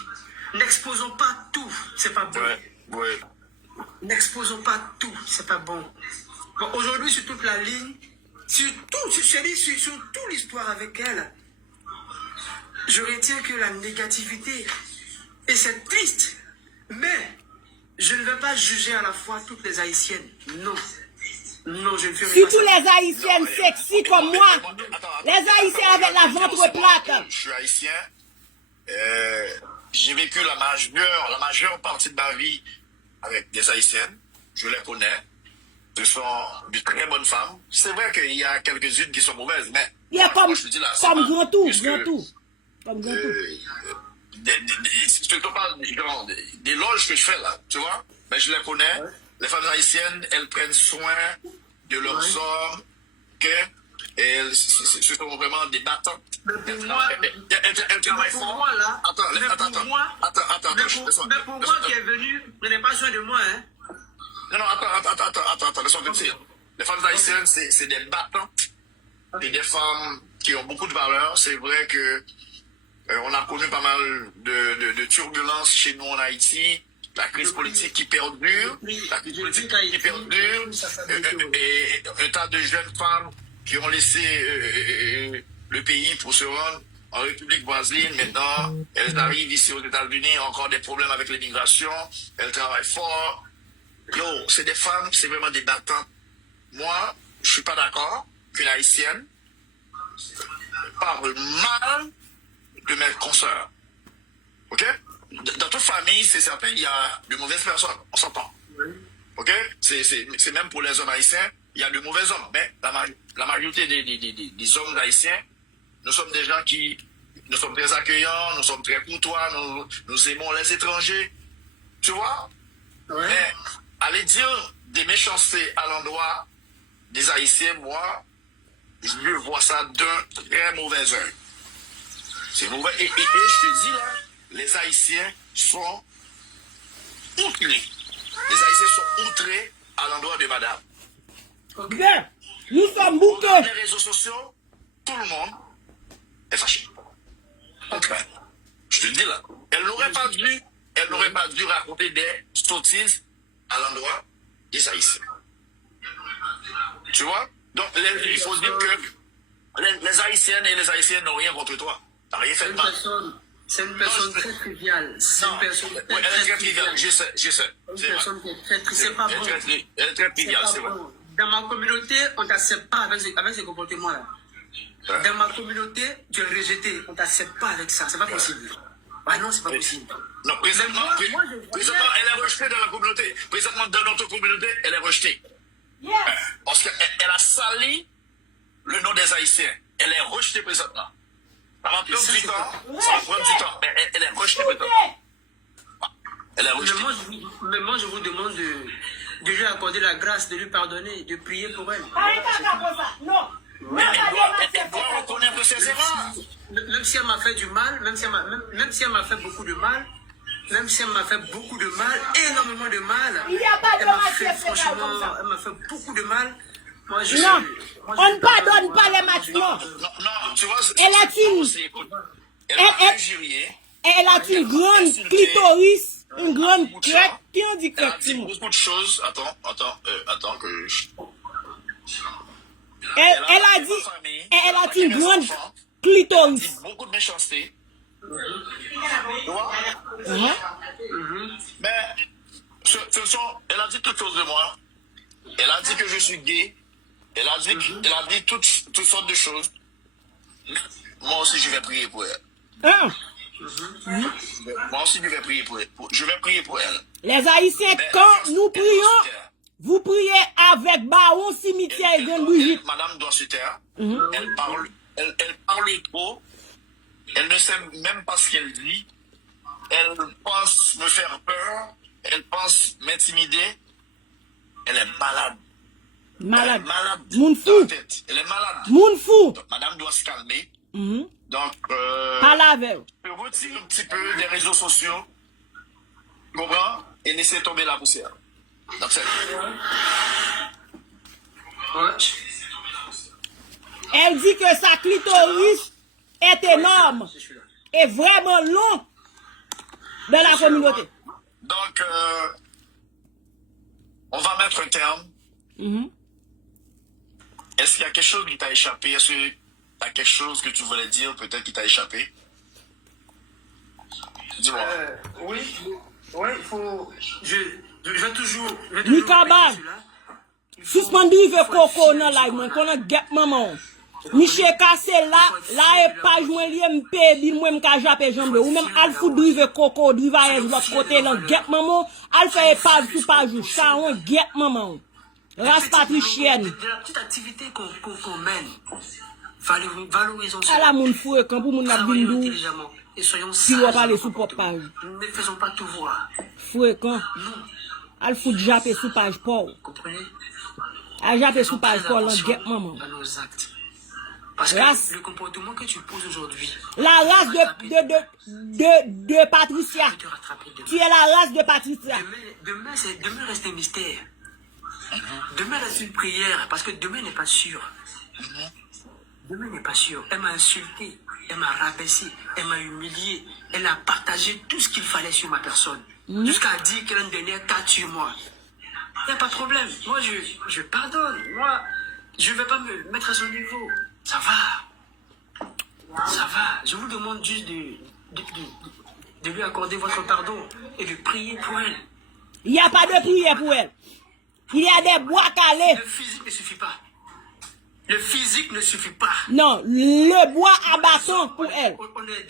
N'exposons pas tout. C'est pas bon. Ouais. N'exposons pas tout. C'est pas bon. Bon, aujourd'hui, sur toute la ligne, sur toute l'histoire avec elle, je retiens que la négativité. Et c'est triste. Mais je ne vais pas juger à la fois toutes les Haïtiennes. Non. Non, je ne ferai pas Surtout ça. les Haïtiennes sexy comme moi. Les Haïtiens avec la ventre plate. Je suis haïtien. J'ai vécu la majeure partie de ma vie avec des Haïtiennes. Je les connais. Ce sont de très bonnes femmes. C'est vrai qu'il y a quelques-unes qui sont mauvaises, mais... Il y a comme moi, je te dis là, c'est pas- grand tout, puisque, grand tout. Comme grand tout. je te parle des loges que je fais là, tu vois. Mais je les connais. Les femmes haïtiennes, elles prennent soin de leurs hommes, ok? Et ce sont vraiment des battantes. Mais pour moi, Elles travaillent pour fort. moi, là, Attends, mais pour attends. moi- Attends, mais laisse-moi pour moi qui est venu, prenez pas soin de moi, hein. Non, attends, laisse-moi te dire. Les femmes haïtiennes, c'est des battantes. Et des femmes qui ont beaucoup de valeur. C'est vrai que on a connu pas mal de turbulences chez nous en Haïti. La crise politique qui perdure. La crise politique qui perdure. Et un tas de jeunes femmes qui ont laissé le pays pour se rendre en République voisine, maintenant, elles arrivent ici aux États-Unis, ont encore des problèmes avec l'immigration, elles travaillent fort. Yo, c'est des femmes, c'est vraiment des battantes. Moi, je suis pas d'accord qu'une Haïtienne parle mal de mes consoeurs. Ok? Dans toute famille, c'est certain, il y a de mauvaises personnes, on s'entend. Ok? C'est même pour les hommes haïtiens, il y a de mauvais hommes, mais la majorité des hommes haïtiens, nous sommes des gens qui, nous sommes très accueillants, nous sommes très courtois, nous aimons les étrangers. Tu vois? Ouais. Mais aller dire des méchancetés à l'endroit des Haïtiens, moi, je vois ça d'un très mauvais œil. C'est mauvais. Et je te dis là, les Haïtiens sont outrés. Les Haïtiens sont outrés à l'endroit de madame. Bien, nous sommes bouqués. Dans les réseaux sociaux, tout le monde est fâché. Ok. Je te dis là, elle n'aurait pas dû raconter des sottises à l'endroit des Haïtiens. Tu vois? Donc, il faut dire que les Haïtiennes et les Haïtiens n'ont rien contre toi. T'as rien fait de mal. C'est une personne très triviale. C'est une personne elle est très triviale. Je sais. Une personne qui est très triviale. C'est pas bon. Elle est très triviale, c'est vrai. Dans ma communauté, on ne t'accepte pas avec ces comportements-là. Ouais. Dans ma communauté, tu es rejeté. On ne t'accepte pas avec ça. C'est pas possible. Ah non, c'est pas possible. Non, présentement, elle est rejetée dans la communauté. Présentement, dans notre communauté, elle est rejetée. Yes. Parce qu'elle a sali le nom des Haïtiens. Elle est rejetée présentement. Ça va prendre du temps. Ça va prendre du temps. Elle est rejetée présentement. Elle est rejetée. Mais moi, je vous demande de lui accorder la grâce, de lui pardonner, de prier pour elle. Non. Mais elle doit reconnaître ses erreurs. Même si elle m'a fait du mal, même si elle m'a fait beaucoup de mal, énormément de mal, il n'y a pas de matière, franchement, elle m'a fait beaucoup de mal. Moi, non, on ne pardonne pas les matchs, non. Non, tu vois, elle a une grande clitoris, une grande crête. Qui on dit elle a crête? dit beaucoup de choses. Attends que je... Elle a dit une grande clitoris. Elle a dit beaucoup de méchanceté. Tu vois? Mais elle a dit toutes choses de moi. Elle a dit que je suis gay. Elle a dit toutes sortes de choses. Moi aussi, je vais prier pour elle. Moi aussi, je vais prier pour elle. Je vais prier pour elle. Les Haïtiens, quand nous prions, vous priez avec Baron, cimetière et Grande Brigitte. Madame doit se taire. Elle parle trop. Elle ne sait même pas ce qu'elle dit. Elle pense me faire peur. Elle pense m'intimider. Elle est malade. Malade. Malade. Moun fou. Elle est malade. Moun fou. Donc, madame doit se calmer. Donc, Parle avec. je retire un petit peu des réseaux sociaux. Tu comprends? Et laisser tomber la poussière. Donc, c'est... Elle dit que sa clitoris est énorme et vraiment long dans la communauté. Donc, on va mettre un terme. Est-ce qu'il y a quelque chose qui t'a échappé? Est-ce que tu as quelque chose que tu voulais dire, peut-être qui t'a échappé? Dis-moi. Oui, il faut... Je vais toujours... Mikaba, suspendu veut coco dans la main, qu'on a gap maman. Michel Kassé là et page moi lié m'pé bin moi m'ka jappé jambe ou même al fout drive coco drive à l'autre côté là gap maman al fait page sous page ça on gap maman race patricienne de la petite activité qu'on mène, valorisons ça la moun fou quand pour moun n'a bindou intelligemment et soyons si sages. on parler sous pop page Ne faisons pas tout voir. fou quand al fout jappé sous page pauvre Comprenez? al jappé sous page pauvre là gap maman dans nos actes. Parce que le comportement que tu poses aujourd'hui, la race de Patricia. Tu es la race de Patricia. Demain reste un mystère. Demain reste une prière, parce que demain n'est pas sûr. Demain n'est pas sûr. Elle m'a insulté, elle m'a rabaissé, elle m'a humilié, elle a partagé tout ce qu'il fallait sur ma personne. Jusqu'à dire qu'elle a une dernière tâche sur moi. Il n'y a pas de problème. Moi, je pardonne. Moi, je ne vais pas me mettre à son niveau. Ça va. Ça va, je vous demande juste de lui accorder votre pardon et de prier pour elle. Il n'y a pas de prière pour elle. Il y a des bois calés. Le physique ne suffit pas. Le physique ne suffit pas. Non, le bois à bâton pour elle.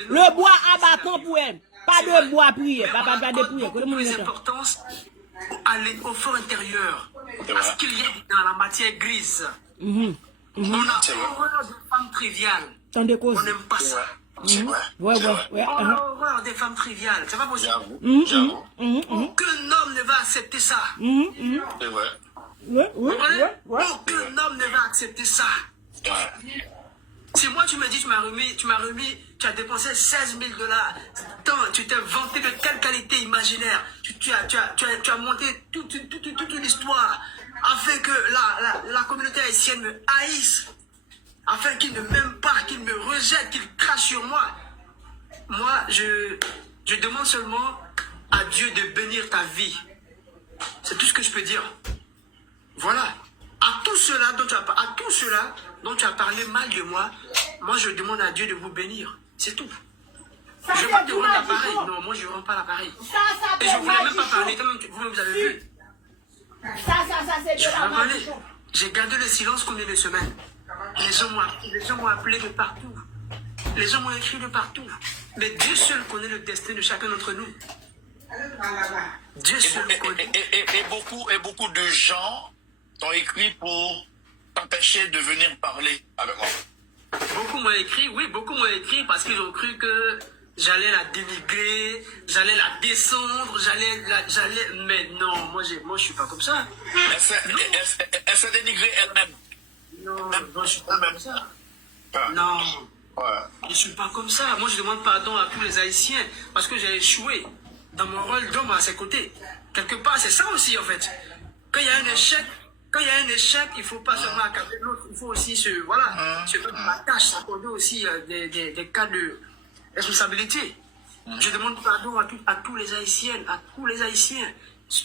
Le bois à bâton pour elle. Pas de bois prière. Pas de prière. Beaucoup plus d'importance au fort intérieur. Parce qu'il y a dans la matière grise. On a horreur des femmes triviales. On n'aime pas ça. Ouais. On a horreur des femmes triviales. C'est pas possible. J'avoue. Aucun homme ne va accepter ça. C'est vrai. Aucun homme ne va accepter ça. Ouais. Si moi tu me dis, tu as dépensé 16 000 $, tu t'es vanté de telle qualité imaginaire, tu as monté toute une histoire afin que la communauté haïtienne me haïsse, afin qu'ils ne m'aiment pas, qu'ils me rejettent, qu'ils crachent sur moi. Moi, je demande seulement à Dieu de bénir ta vie. C'est tout ce que je peux dire. Voilà. À tous ceux-là dont tu as parlé mal de moi, moi je demande à Dieu de vous bénir. C'est tout. Ça, je ne vais pas te rendre l'appareil. Non, moi je ne rends pas l'appareil. Et je ne voulais même pas parler. Vous avez vu. Ça, c'est de la magie. J'ai gardé le silence combien de semaines. Les gens m'ont appelé de partout. Les gens m'ont écrit de partout. Mais Dieu seul connaît le destin de chacun d'entre nous. Dieu seul connaît. Et beaucoup de gens t'ont écrit pour t'empêcher de venir parler avec moi. Beaucoup m'ont écrit parce qu'ils ont cru que j'allais la dénigrer, j'allais la descendre, mais non, moi je suis pas comme ça. Elle s'est dénigrée elle-même. Non, je suis pas comme ça. Non, je suis pas comme ça. Moi je demande pardon à tous les Haïtiens parce que j'ai échoué dans mon rôle d'homme à ses côtés. Quelque part, c'est ça aussi en fait. Quand il y a un échec, il ne faut pas seulement accabler l'autre, il faut aussi se mettre la tâche, s'accorder aussi des cas de responsabilité. Je demande pardon à tous les Haïtiens,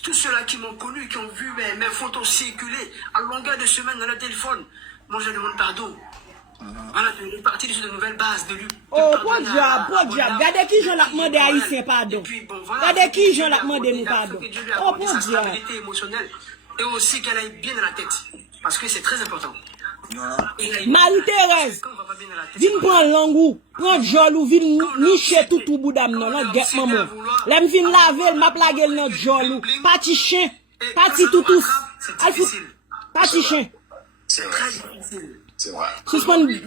tous ceux-là qui m'ont connu, qui ont vu mes photos circuler à longueur de semaine dans le téléphone. Moi, je demande pardon. Voilà, de partir de nouvelles bases, de lui. Oh, pas diable. Regardez qui j'en ai demandé à Haïtien pardon. Regardez qui j'en ai demandé nous pardon. Oh, pas diable. Émotionnelle. Et aussi qu'elle aille bien dans la tête. Parce que c'est très important. Marie-Thérèse, viens prendre l'angou, prends jolou, viens nicher tout bout d'âme, non, guette maman. Là, je viens laver, m'a plagué notre jolou. Parti chien, parti toutous. Parti chien. C'est très difficile. C'est vrai. Aujourd'hui,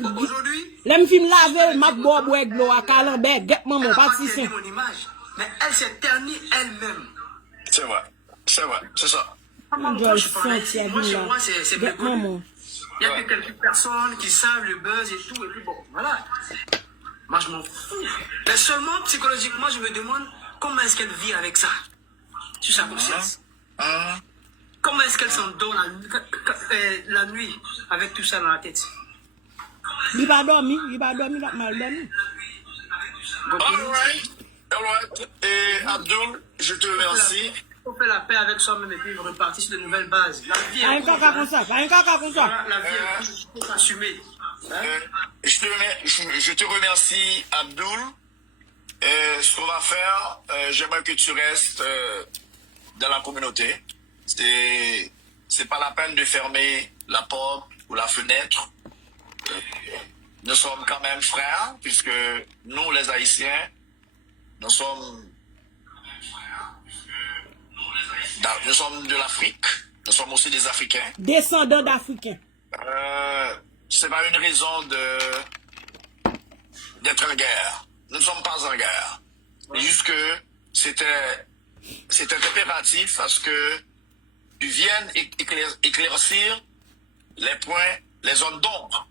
là, je viens laver, m'a bobo avec l'eau à Calambert, guette maman, parti chien. Mais elle s'est ternie elle-même. C'est vrai, c'est ça. Moi, chez moi, c'est méconnu. Il n'y a que quelques personnes qui savent le buzz et tout, et puis bon, voilà. Moi, je m'en fous. Mais seulement, psychologiquement, je me demande comment est-ce qu'elle vit avec ça, sur sa conscience. Comment est-ce qu'elle s'endort la nuit avec tout ça dans la tête. Il va dormir, il a mal dormi. All right. Et Abdul, je te remercie. Il faut faire la paix avec soi-même et puis repartir sur de nouvelles bases. La vie est courte. La vie est courte, il faut s'assumer. Je te remercie, Abdul. Ce qu'on va faire, j'aimerais que tu restes dans la communauté. C'est pas la peine de fermer la porte ou la fenêtre. Nous sommes quand même frères, puisque nous, les Haïtiens, nous sommes de l'Afrique. Nous sommes aussi des Africains. Descendants d'Africains. C'est pas une raison d'être en guerre. Nous ne sommes pas en guerre. C'est juste que c'était impératif parce que tu viennes éclaircir les points, les zones d'ombre.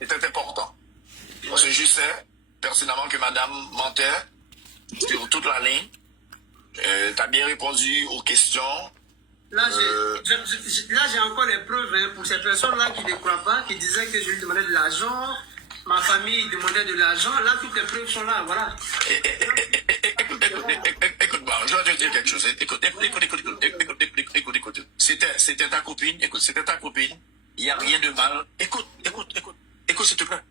C'était important. Parce que je sais pertinemment que madame mentait sur toute la ligne. Tu as bien répondu aux questions. Là, j'ai encore les preuves pour ces personnes-là qui ne croient pas, qui disaient que je lui demandais de l'argent, ma famille demandait de l'argent. Là, toutes les preuves sont là, voilà. Écoute-moi, je vais te dire quelque chose. Écoute. C'était ta copine. Écoute, c'était ta copine. Il n'y a rien de mal. Écoute, s'il te plaît.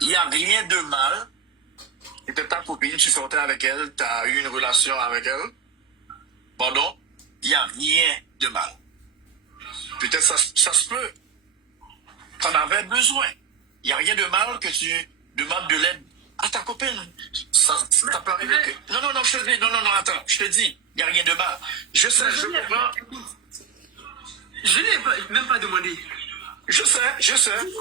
il n'y a rien de mal. C'était ta copine, tu sortais avec elle, tu as eu une relation avec elle. Pardon? Il n'y a rien de mal. Peut-être ça se peut. Tu en avais besoin. Il n'y a rien de mal que tu demandes de l'aide à ta copine. Ça peut arriver que... Non, je te dis, non, attends, je te dis, il n'y a rien de mal. Je sais, je comprends. Je n'ai même pas demandé. Je sais. Je n'ai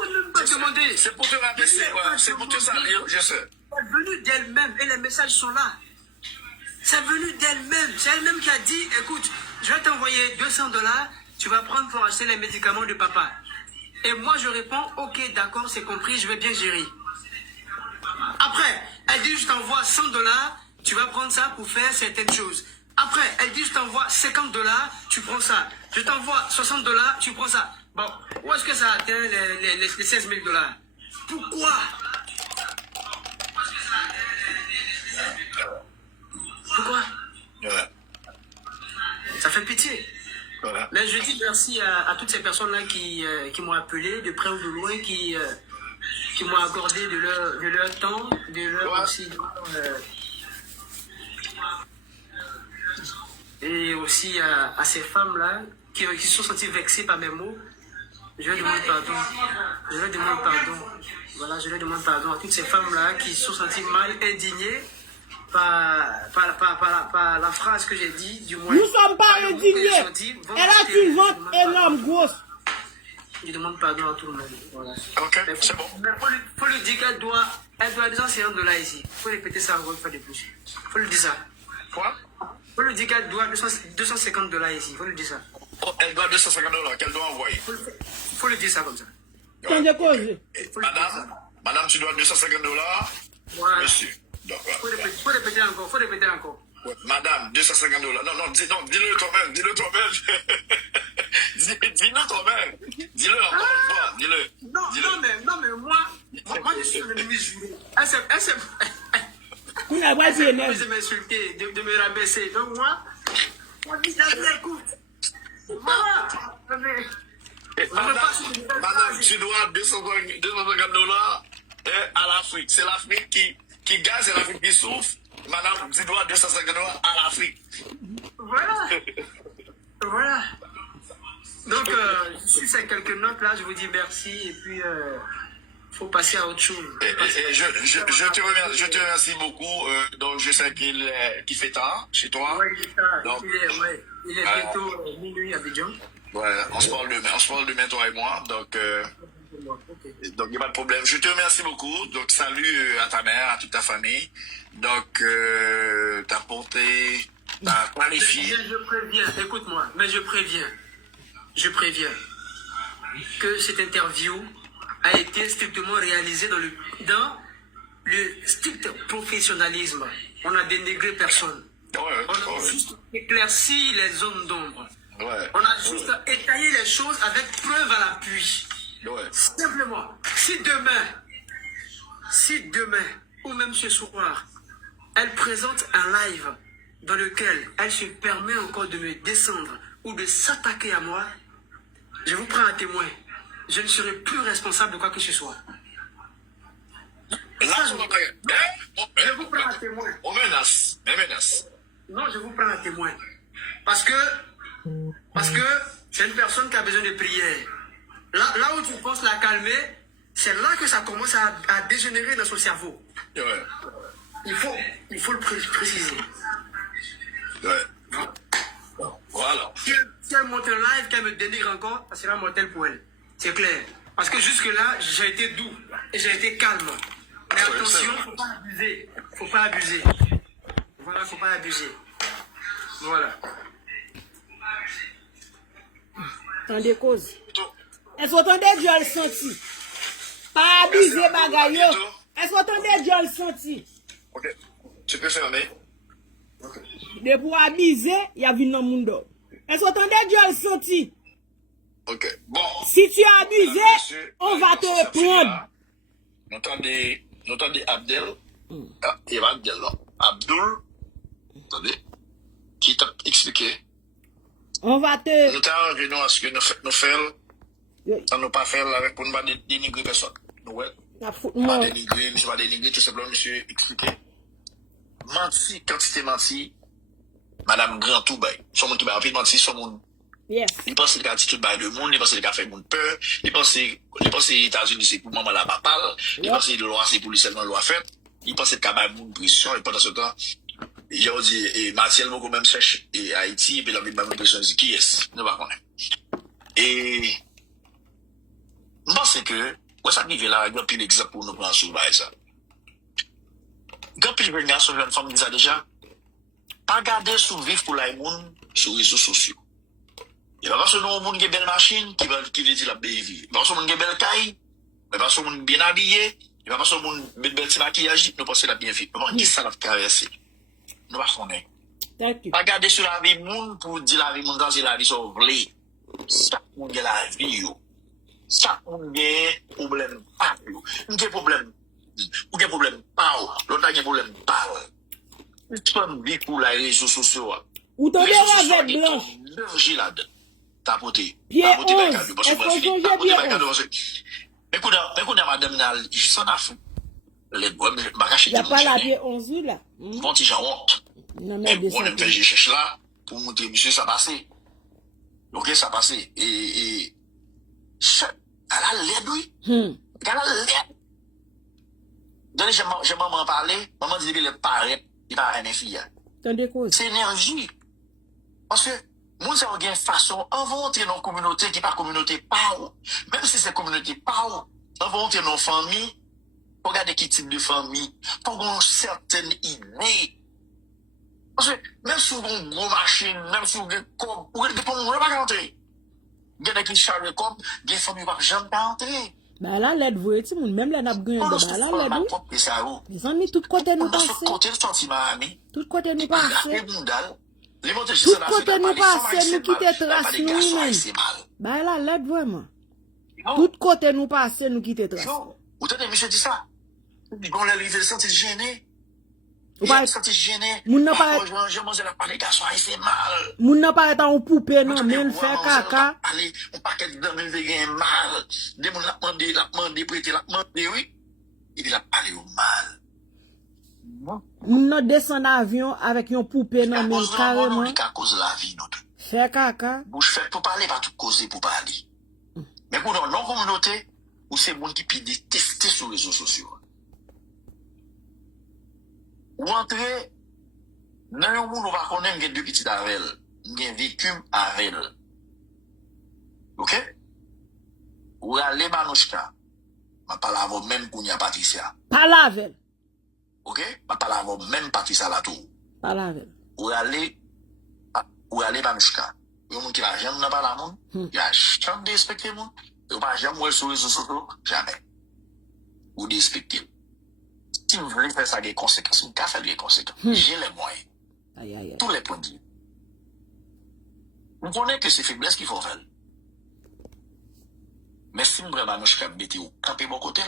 même pas demandé. C'est pour te rabaisser, c'est pour te salir, je sais. C'est venu d'elle-même et les messages sont là. C'est venu d'elle-même. C'est elle-même qui a dit, écoute, je vais t'envoyer $200, tu vas prendre pour acheter les médicaments de papa. Et moi je réponds, ok, d'accord, c'est compris, je vais bien gérer. Après, elle dit, je t'envoie $100, tu vas prendre ça pour faire certaines choses. Après, elle dit, je t'envoie $50, tu prends ça. Je t'envoie $60, tu prends ça. Bon, où est-ce que ça atteint les $16 000? Pourquoi? Pourquoi? Ouais. Ça fait pitié. Voilà. Mais je dis merci à toutes ces personnes-là qui m'ont appelé de près ou de loin, qui m'ont accordé de leur temps, de leur aussi... et aussi à ces femmes-là qui se sont senties vexées par mes mots. Je leur demande pardon. Voilà, je leur demande pardon à toutes ces femmes-là qui se sont senties mal indignées par la phrase que j'ai dit, du moins. Nous ne sommes pas indignés. Elle a une vente énorme, grosse. Je demande pardon à tout le monde. Voilà. Ok, c'est bon. Mais faut lui dire qu'elle doit $250 ici. Il faut répéter ça encore une fois de plus. Il faut lui dire ça. Quoi? Il faut lui dire qu'elle doit $250 ici. Il faut lui dire ça. Oh, elle doit $250 qu'elle doit envoyer. Il faut lui dire ça comme ça. Quand j'ai causé. Madame, tu dois $250. Ouais. Monsieur. D'accord. Faut répéter encore. Ouais, madame, $250. Non, dis-le toi-même. Dis-le toi-même. Dis-le encore une fois. Dis-le. Non, mais moi, je suis venu jouer. Elle s'est de m'insulter, de me rabaisser. Donc moi, je dis, écoute. Voilà. Madame, tu dois $250 à l'Afrique. C'est l'Afrique qui gagne, c'est l'Afrique qui souffre. Madame, tu dois $250 à l'Afrique. Voilà. Donc, sur ces quelques notes-là, je vous dis merci et puis faut passer à autre chose. Et je te remercie beaucoup. Donc, je sais qu'il fait tard chez toi. Ouais, il est bientôt minuit à Abidjan. Ouais, on se parle demain, toi et moi. Donc, il n'y a pas de problème. Je te remercie beaucoup. Donc, salut à ta mère, à toute ta famille. Donc, t'as porté, t'as qualifié. Je préviens, écoute-moi, mais je préviens que cette interview a été strictement réalisée dans le strict professionnalisme. On a dénigré personne. On a juste éclairci les zones d'ombre. Ouais. On a juste étayé les choses avec preuve à l'appui. Ouais. Simplement, si demain, ou même ce soir, elle présente un live dans lequel elle se permet encore de me descendre ou de s'attaquer à moi, je vous prends un témoin. Je ne serai plus responsable de quoi que ce soit. Là, je vous prends un témoin. On menace. Non, je vous prends un témoin. Parce que c'est une personne qui a besoin de prière. Là où tu penses la calmer, c'est là que ça commence à dégénérer dans son cerveau. Ouais. Il faut le préciser. Ouais. Voilà. Si elle monte un live, qu'elle me dénigre encore, ça sera mortel pour elle. C'est clair. Parce que jusque-là, j'ai été doux et j'ai été calme. Mais attention, faut pas abuser. Voilà, faut pas abuser. Voilà. Tant de causes. Est-ce que vous entendez Dieu le senti? Pas abuser bagaille. Est-ce que vous entendez Dieu le senti? Ok. Tu peux fermer. De pour abuser, il y a vu dans le monde. Est-ce que vous entendez Dieu le senti? Ok. Bon. Si tu as abusé, on va te prendre. Nous entendez Abdel. Ah, il y a Abdel là. Abdul. Attendez. Qui t'a expliqué? On va te... Nous t'arrangeons à ce que nous faisons. Ça nous pas faire avec pour ne pas dénigrer personne. Ouais. La fout Pas moi. dénigrer, monsieur pas dénigrer, tout simplement, monsieur expliquer. Menti, quantité menti, madame Grand tout bay. Son monde qui va rapide menti, son monde. Yes. Il pense que l'attitude bay de monde, il pense que le fait monde peur, il pense que les États-Unis c'est pour maman la papale, il pense que la loi c'est pour lui seulement loi faite, il pense que le cabal monde pression, et pendant ce temps, j'ai dit, et Mathiel Moko même cherche, et Haïti, et puis la vie de ma pression, c'est qui est-ce? Ne pas connaître. Et, je pense que, où ça arrive là, il y a plus d'exemple pour nous prendre sur ça. Quand puis je garçon jeune femme dit ça déjà, pas garder sous vivre pour la monde sur les réseaux sociaux. Il va pas seulement monde qui a belle machine qui veut dire la belle vie. Il va pas seulement qui a belle caille, il va pas seulement bien habillé, il va pas seulement mettre belle petit maquillage, nous penser la bien vie. Comment qui ça l'a traversé? Nous va connaître. Pas garder sur la vie monde pour dire la vie monde dans la vie sur vrai. Ça monde la vie yo. Ça monde problème pas yo. Nous problème ou des problèmes pas l'autre a des problèmes pas tu peux vivre pour les réseaux sociaux ou t'en es avec blanche l'énergie là-dedans tapoter pied tapoter 11 parce que moi est-ce fini qu'on tapoter pied écoute madame Nal juste en afou les bois il y a pas la pied 11 là bon petit gens honte non mais on aime faire je cherche là pour montrer monsieur ça passé OK ça passé et elle a l'aide oui elle a l'aide. Donc, j'ai maman parlé, maman dit qu'il est pareil, il va rien faire. C'est énergie. Parce que, moi, c'est une façon, inventer nos communautés qui pas communauté pas. Même si c'est communauté pas, inventer nos familles, regardez qui type de famille, pour une certaine idée. Parce que, même si vous avez une grosse machine, même si vous avez un corps, vous ne pouvez pas rentrer. Il y a des qui chargent le corps, des familles ne peuvent jamais rentrer. Bah là, l'aide vous êtes même la nappe grande, bah là, l'aide. Les amis, tout côté nous passe. Tout côté nous passe. Tout côté nous passe, nous quitter trace nous. Bah là, l'aide vraiment. Tout côté nous passe, nous quitter trace. Vous tenez, monsieur dit ça. Bon, la livre, senti gêné. Senti gêné. Moun n'a pas je mange la part des garçons, c'est mal. Moun n'a pas été en poupée, non, mais il fait caca. Allez, on paquet de dames, il fait mal. Des moun l'a demandé, prêté, l'a demandé, oui. Il a parlé au mal. Moun n'a descend avion avec un poupée, non, mais carrément. Il a cause la vie, notre. Fait caca. Bouche faite pour parler, pas tout causer pour parler. Mais pour nos non-communautés, ou c'est moun qui peut détester sur les réseaux sociaux. Ou entrer, dans un monde où on va connaître deux petites avec elle, un vécu avec elle. OK? Ou aller Manouchka, ma parle avant même qu'on y a Patricia. Pas avec. OK? Ma parle avant même Patricia la tour. Pas avec. Ou aller Manouchka. Il y a un monde qui va jamais dans la monde, il y a jamais de respecter le monde, il va jamais voir sur les réseaux sociaux, jamais. Ou de respecter. Si vous voulez faire ça, des conséquences, vous pouvez faire des conséquences. J'ai les moyens. Aïe, aïe, aïe. Tous les points de vue. Vous connaissez que c'est faiblesse qu'il faut faire. Mais si vous vraiment je fais mettre au camper bon côté,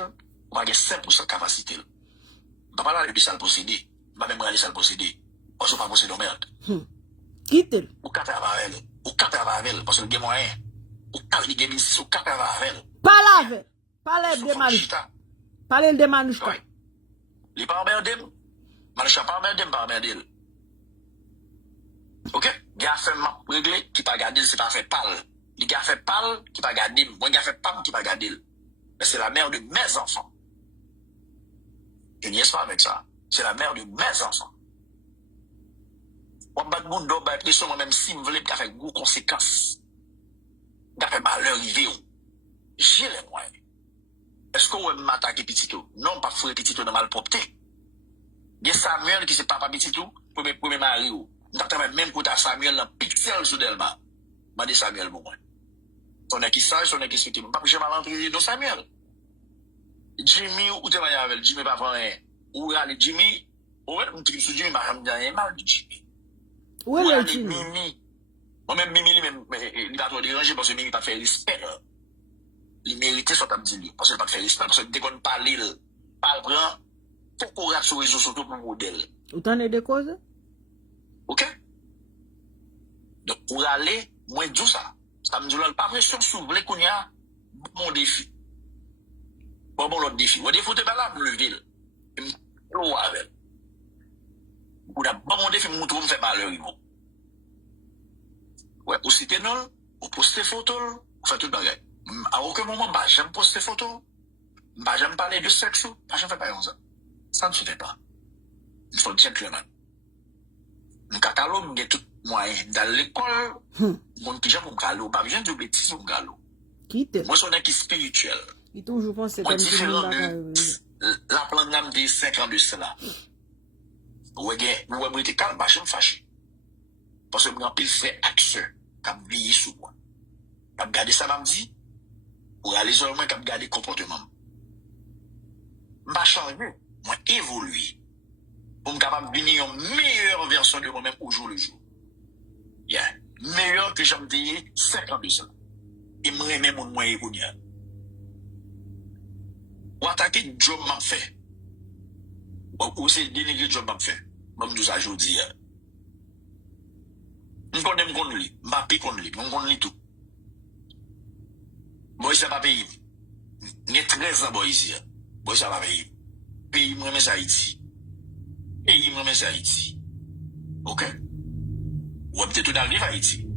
vous avez 5% de capacité. Vous ne pouvez pas aller de ça le posséder. Vous ne pouvez même aller ça le posséder. Parce que vous ne possédez pas merde. Quitte. Vous ne travaillez avec elle. Vous ne travaillez avec elle. Parce que vous avez moyen. Vous avez des ministres. Vous ne travaillez avec elle. Pas avec. Pas de Manouchka. Pas de Manouchka. Il n'est pas emmerdé. Manouchka pas emmerdé, pas emmerdé. OK? Il a fait régler qui pas garder, c'est pas fait parle. Il a fait parle qui pas garder. Moi, il a fait parle qui pas garder. Mais c'est la mère de mes enfants. Je n'y est pas avec ça. C'est la mère de mes enfants. On bat de monde d'or, pression, moi-même, si vous voulez, il a fait gros conséquences. Il a fait malheur, il j'ai les moyens. Est-ce qu'on va m'attaquer petit tout? Non, pas fouiller petit tout dans malpropreté. Il y a Samuel qui c'est papa petit tout, premier mari. Nous même pour Samuel dans pixel sous Delma. M'a dit Samuel bon. On est qui sage, on est qui souhaite. Pas je mal entrer dans Samuel. Jimmy ou te manière avec Jimmy pas rien. Ou aller Jimmy, ouais, on dit sur Jimmy pas rien mal de Jimmy. Où est Jimmy? Mimi. Moi-même Mimi lui-même il va trop déranger parce que Mimi pas fait respect. Il méritait ce que je dis. Parce qu'il n'a pas fait respect. Parce que dès qu'on parle, parle prend, faut qu'on rate sur les réseaux sociaux pour modèle. Vous t'en avez des causes? OK? Donc, pour aller, moi, je dis ça. Ça me dit, pas pression sur vous, qu'on y a bon défi. Bon, l'autre défi. Vous défi, pas là, le ville. L'eau avec. Vous avez bon défi, vous me fait malheur, ouais, vous citez non, vous postez photo, vous faites tout le bagage. À aucun moment, bah, j'aime poster photo. Bah, j'aime parler de sexe. Bah, je ne fais pas comme ça. Ça ne se fait pas. Il faut le gentleman. Un catalogue, il y a tout moyen. Dans l'école, mon petit pour me calo. Pas besoin de bêtises pour me calo. Moi, je suis un qui spirituel. Il toujours pense que moi, c'est différent de la plante de 5 ans de cela. Vous avez calme, je me fâche. Parce que je suis fait action. Je me veille sur moi. Je me garde ça, je me dis. Pour aller seulement, je me garde le comportement. Je vais changer. Moi, évoluer. Pour me capable de devenir une meilleure version de moi-même au jour le jour. Yeah. Meilleur que j'aime dire 5 ans de ça. Et me remet mon moyen économique. Ou attaquer job m'a fait. Ou c'est dénigrer job m'a fait. Même nous aujourd'hui. Je connais lui. Je ne connais lui. Je connais tout. Moi, ça va payer. J'ai 13 ans, ici. Moi, ça va payer. Pays, moi, c'est Haïti. Pays, moi, c'est Haïti. Ok? Ou peut-être tout arrive à Haïti.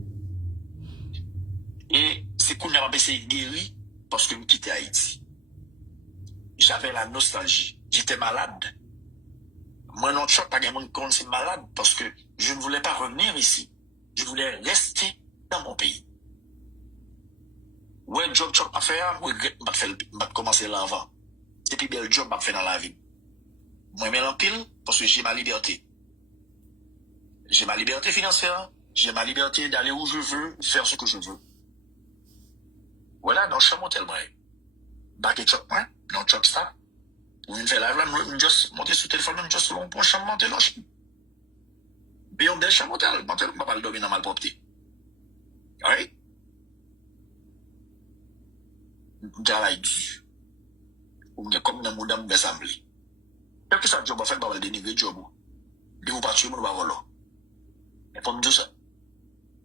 Et c'est qu'on a essayé de guérir parce que je quittais Haïti. J'avais la nostalgie. J'étais malade. Moi, non, je ne pas c'est malade parce que je ne voulais pas revenir ici. Je voulais rester dans mon pays. Ouais, job à faire, je vais commencer là avant. C'est plus bel job à faire dans la vie. Moi, je m'en pile parce que j'ai ma liberté. J'ai ma liberté financière. J'ai ma liberté d'aller où je veux, faire ce que je veux. Voilà, dans le champ tellement. Baguette chop, hein? Non, chop ça. Vous venez faire la vie, juste monter sur le téléphone, juste long pour champ monter là. Puis on déchire motel, on va pas le dominer dans ma propreté. Oui? J'allais dire. Ou bien comme dans mon dame d'assemblée. Quel que soit le job à faire, on va dénigrer le job. Il vous pas tuer, on va voler. Mais pour me dire ça,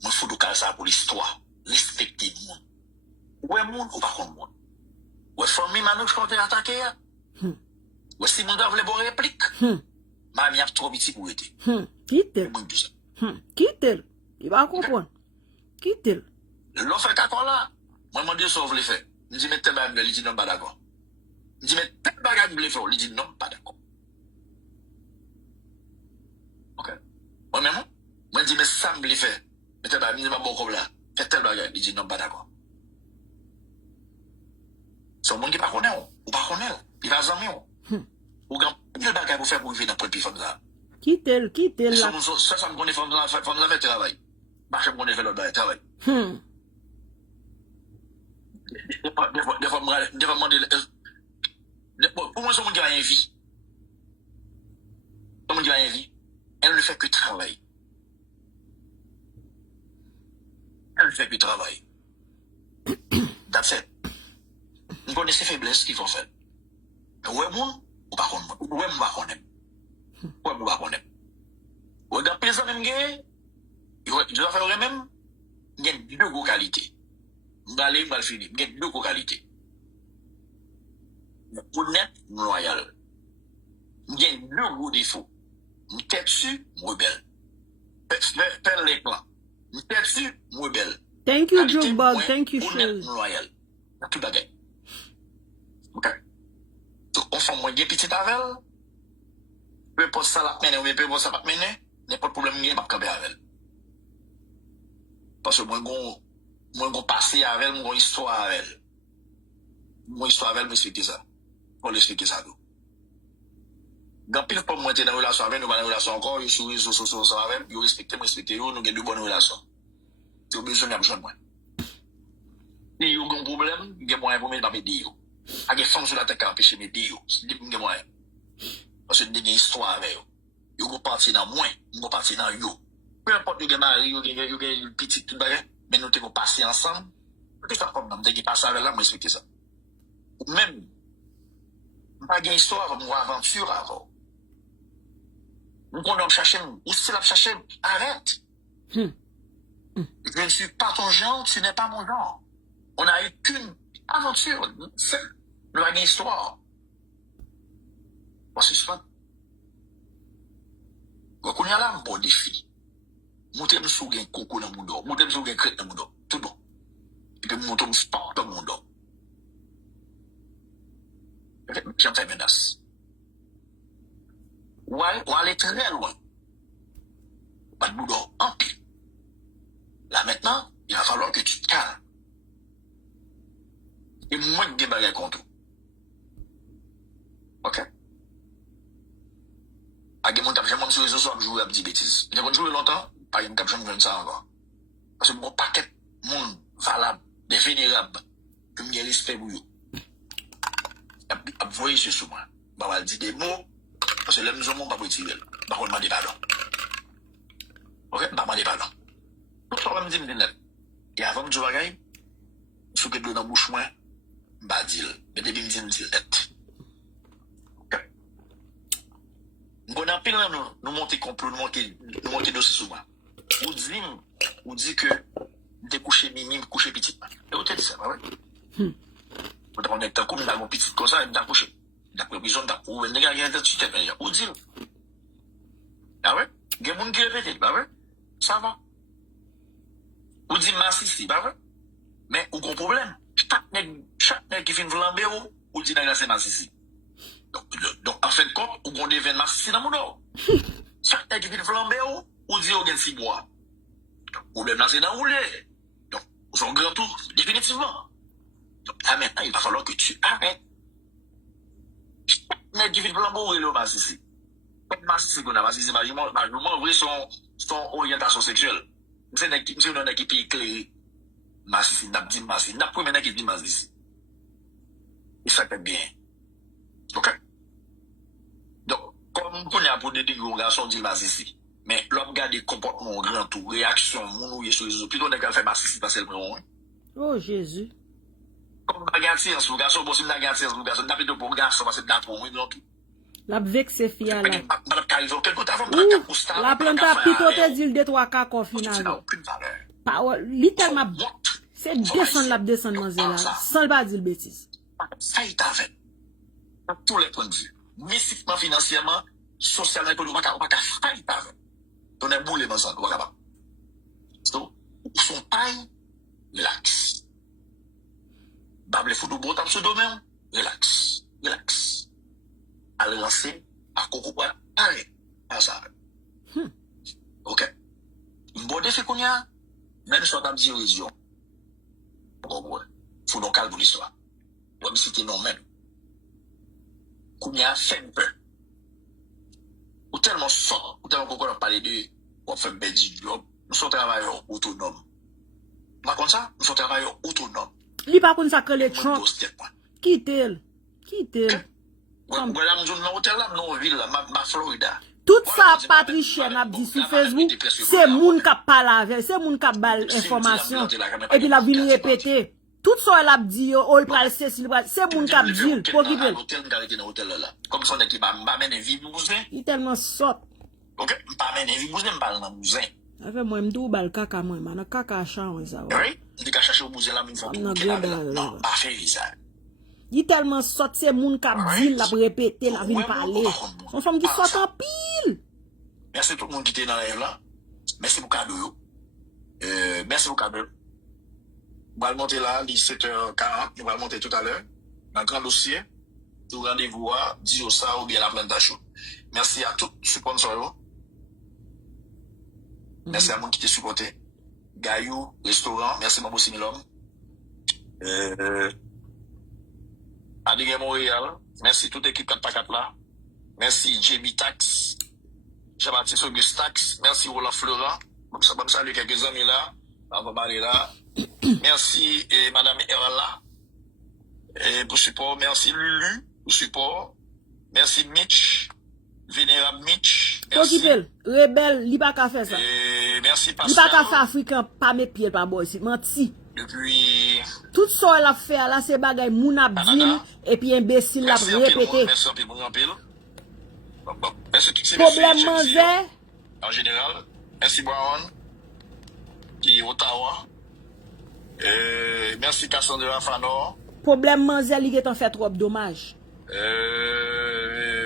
il faut que ça pour l'histoire. Respecter le monde. Ouais, monde ou pas contre monde. Ouais, famille, maintenant, je compte attaquer. Ouais, si mon gars voulait bonne réplique. Ma mère trop petit pour être. Quitte-le. Quitte-le. Il va comprendre. Quitte-le. L'on fait qu'à là. Moi, je me dis, ça, vous voulez faire. Je dis, mais tel bagage, il dit non, pas d'accord. Je dis, mais tel bagage, vous voulez faire. Il dit non, pas d'accord. Ok. Moi-même, moi, je dis, mais ça, vous voulez faire. Mais tel bagage, il dit, bon, comme là. Faites tel bagage, il dit non, pas d'accord. C'est un monde qui ne connaît pas. Ou pas connaît. Il va s'en mettre. Ou quand il bagage pour faire pour vivre dans le pays comme ça. Quitte-le, quitte-le. Ça, ça me connaît, faut nous faire travail. Bah, je me connais faire le travail. Des fois, pour moi, c'est mon qui a une vie. C'est mon qui a une vie. Elle ne fait que travailler. Elle ne fait que travailler. That's it. Nous connaissons ses faiblesses qu'il faut faire. Ouais, mon, ou pas qu'on ouais, mon, pas qu'on aime. Ouais, mon, pas qu'on aime. Ouais, dans les même gars, je dois faire le même, il y a deux gros qualités. M'aller, mal fini, il y a deux gros qualités. Honnête, loyal. Il y a deux gros défauts. M'tête dessus, rebelle. Faire les plans. M'tête dessus, rebelle. Thank you, Joe Bob. Thank you, Honnête, Shell. loyal. Tout bagay. Ok. Donc, on fait moins de petites avec elle. Peu importe ça la mène ou peu importe ça la mène, n'importe problème, il y a pas de avec elle. Parce que moi, je passé avec elle, mon histoire avec elle. Mon histoire avec elle, je m'explique ça. Pour l'expliquer ça. Quand pile pour moi, dans une relation avec nous, dans une relation encore, je suis sur les réseaux sociaux avec elle, je respecte, nous avons de bonnes relations. J'ai besoin de moi. Si vous avez un problème, vous avez moyen pour me dire. Il y a des femmes sur la tête qui empêchent de me dire. Vous avez moyen. Parce que vous avez une histoire avec eux. Vous avez parti dans moi, vous avez parti dans eux. Peu importe, vous avez mari, vous avez une petite, tout bagage, mais nous devons passer ensemble. Tout ça comme nous, dès qu'ils passent avec là, moi, expliquer ça. Ou même, vous n'avez pas une histoire, vous avez une aventure avant. Vous pouvez chercher, ou si la chercher, arrête. Je ne suis pas ton genre, tu n'es pas mon genre. On n'a eu qu'une aventure. Nous avons une histoire. Parce que c'est pas. Quand on y a là, un bon défi. Monter sur un coco dans mon dos, monter sur un crête dans mon dos, tout bon. Et puis monter un sport dans mon dos. J'aime faire menace. Ou aller très loin. Pas de boulot en pile. Là maintenant, il va falloir que tu te calmes. Et moi, je vais me contre. Ok? A gen moun tap jamais sur les réseaux sociaux jouer à des bêtises. J'ai joué longtemps, pas une caption de ça encore. Parce que mon paquet monde valable, des vénérables, que j'ai respect pour eux. A voyé ce sur moi. Bah, dit des mots, parce que les gens pas pour tirer. Bah, on m'a dit pardon. Ok? Bah, m'a dit pardon. Tout ça, on me dit, net. Et avant de jouer à gagner, je suis dans la bouche, moi, bah, dit, mais depuis, me dit, net. Bon, en pile, nous montons complot, nous montons dossier sur moi. Ou dit que des coucher mimi, coucher petit. Et vous dit ça, pas vrai? Vous avez un coup, nous avons petit comme ça, nous avons couché. Nous avons besoin ou nous avons un petit peu. Ou dit. Ah ouais? Il y a des gens qui répètent, pas vrai? Ça va. Ou dit massif, pas vrai? Mais, ou gros problème. Chaque nègre qui fait une flambe, ou dit c'est massif. Donc, en fin de compte, ou on événement ici dans mon dos. Chaque temps qui vient flamber, ou dit, on gagne 6 mois. Ou même c'est dans roulé. Donc, son grand tour, définitivement. Donc, là maintenant, il va falloir que tu arrêtes. Chaque temps qui vient flamber, ou il est au massif. Comme massif, qu'on a massif, majoritairement, oui, son orientation sexuelle. C'est un équipe qui est éclairé. Massif, n'a pas dit massif, n'a pas même qui dit massif. Il s'appelle bien. Ok? Donc, comme on a pour des garçons dit ici, mais l'homme garde des comportements grand tout, réaction, mon ou sur les autres, plutôt on a fait massif parce que le Oh Jésus. Comme bagarre, sur garçon, bon, si on a gardé sur garçon, n'a pas de pour garçon parce que dans ton donc. La vexe fia là. La plante a plutôt te dit de 3 cas final. Pas littéralement c'est descendre la descendre dans là, sans pas dire bêtise. Ça y est fait. À tous les points de vue. Mystiquement, financièrement, socialement, économiquement, on va pas faire avec. On est boulé dans ça, on va pas. Donc, son taille, relax. Bable football, bon, dans ce domaine, relax. À lancer, à coco, allez, à ça. Ok. Une bonne défi qu'on y a, même si on a dit religion, faut donc calmer l'histoire. Comme si c'était non même. Qu'on y a fait un peu. Ou tellement sort, ou tellement qu'on a parlé de, on fait un bel job, nous sommes travailleurs autonomes. Par contre ça, nous sommes travailleurs autonomes. Li pas comme ça que les Trump. Quitte-le. Voilà, nous sommes hôtel là, nous ville là, ma Florida. Tout ça, Patricia n'a dit sur Facebook, c'est moun qui parle avec, c'est moun qui parle information. Et puis la vini répéter. Tout ça, elle a dit, oh, il pral c'est moun qui a dit, pour qui veut. Comme son équipe, m'a mené vie bousin. Il est tellement sot. Ok, m'a mené vie bousin, m'a dans bousin. Avec moi, m'dou bal caca moi, man, caca chan ça. Oui, m'dou ka chercher au bousin là, m'font non, pas faire ça. Il est tellement sot, c'est moun qui a dit, la répéter, la vini parler. On femme qui sot en pile. Merci tout le monde qui était dans la live là. Merci pour cadeau. Merci pour cadeau. On va le monter là, 17h40, on va le monter tout à l'heure. Dans le grand dossier, tout rendez-vous à 10 ça ou bien la plantation. Merci à tous les sponsors. Merci à moi qui t'a supporté. Gaillou, restaurant, merci Mambo Similom. Adrien Montréal, merci toute l'équipe 4x4 là. Merci JB Tax, Jean-Baptiste Auguste Tax, merci Roland Florent. Bon, salut quelques amis là. On va parler là. Merci Madame Erla pour support. Merci Lulu pour support. Merci Mitch, Vénérable Mitch. Merci. Rebelle, li pas qu'à faire ça. Merci Pascal. Li pas qu'à faire africain, pas mes pieds, pas boy, c'est menti. Depuis. Tout ça elle a fait là, c'est bagay moun ap dit et puis imbécile l'a répété. Merci en pile, en pile. Merci tout problème manger. En général. Merci Brown. Qui est Ottawa. Merci Cassandra Fanor. Problème manzel, il est en fait trop dommage.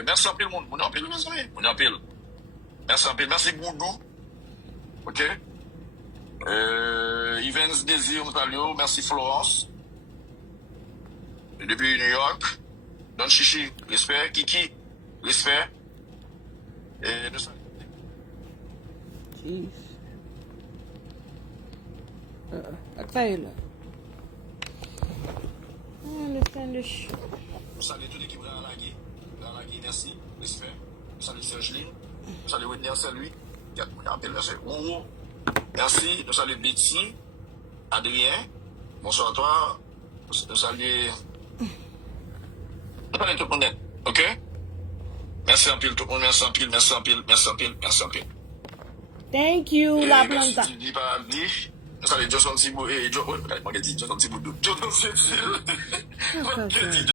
Merci en pile, monde. On est en pile, mes amis. On est en pile. Merci en pile. Merci, Goudou. OK? Evans Désir, Ontario. Merci, Florence. Et depuis New York. Don Chichi, respect. Kiki, respect. Et nous sommes. Jeez. Okay, là. I understand this shit. Nous saluons toute l'équipe dans la guille. Merci. Respect. Nous saluons Serge Lee. Nous saluons Whitney, salut. Merci. Nous saluons Betty. Adrien. Bonsoir à toi. Nous saluons. Nous saluons tout le monde. OK? Merci en pile, tout le monde. Merci en pile. Merci en pile. Merci en pile. Merci en pile. Thank you, La Merci, Planta. Didi Paradis. Nous saluons Johnson Thibault et Johnson Thibault.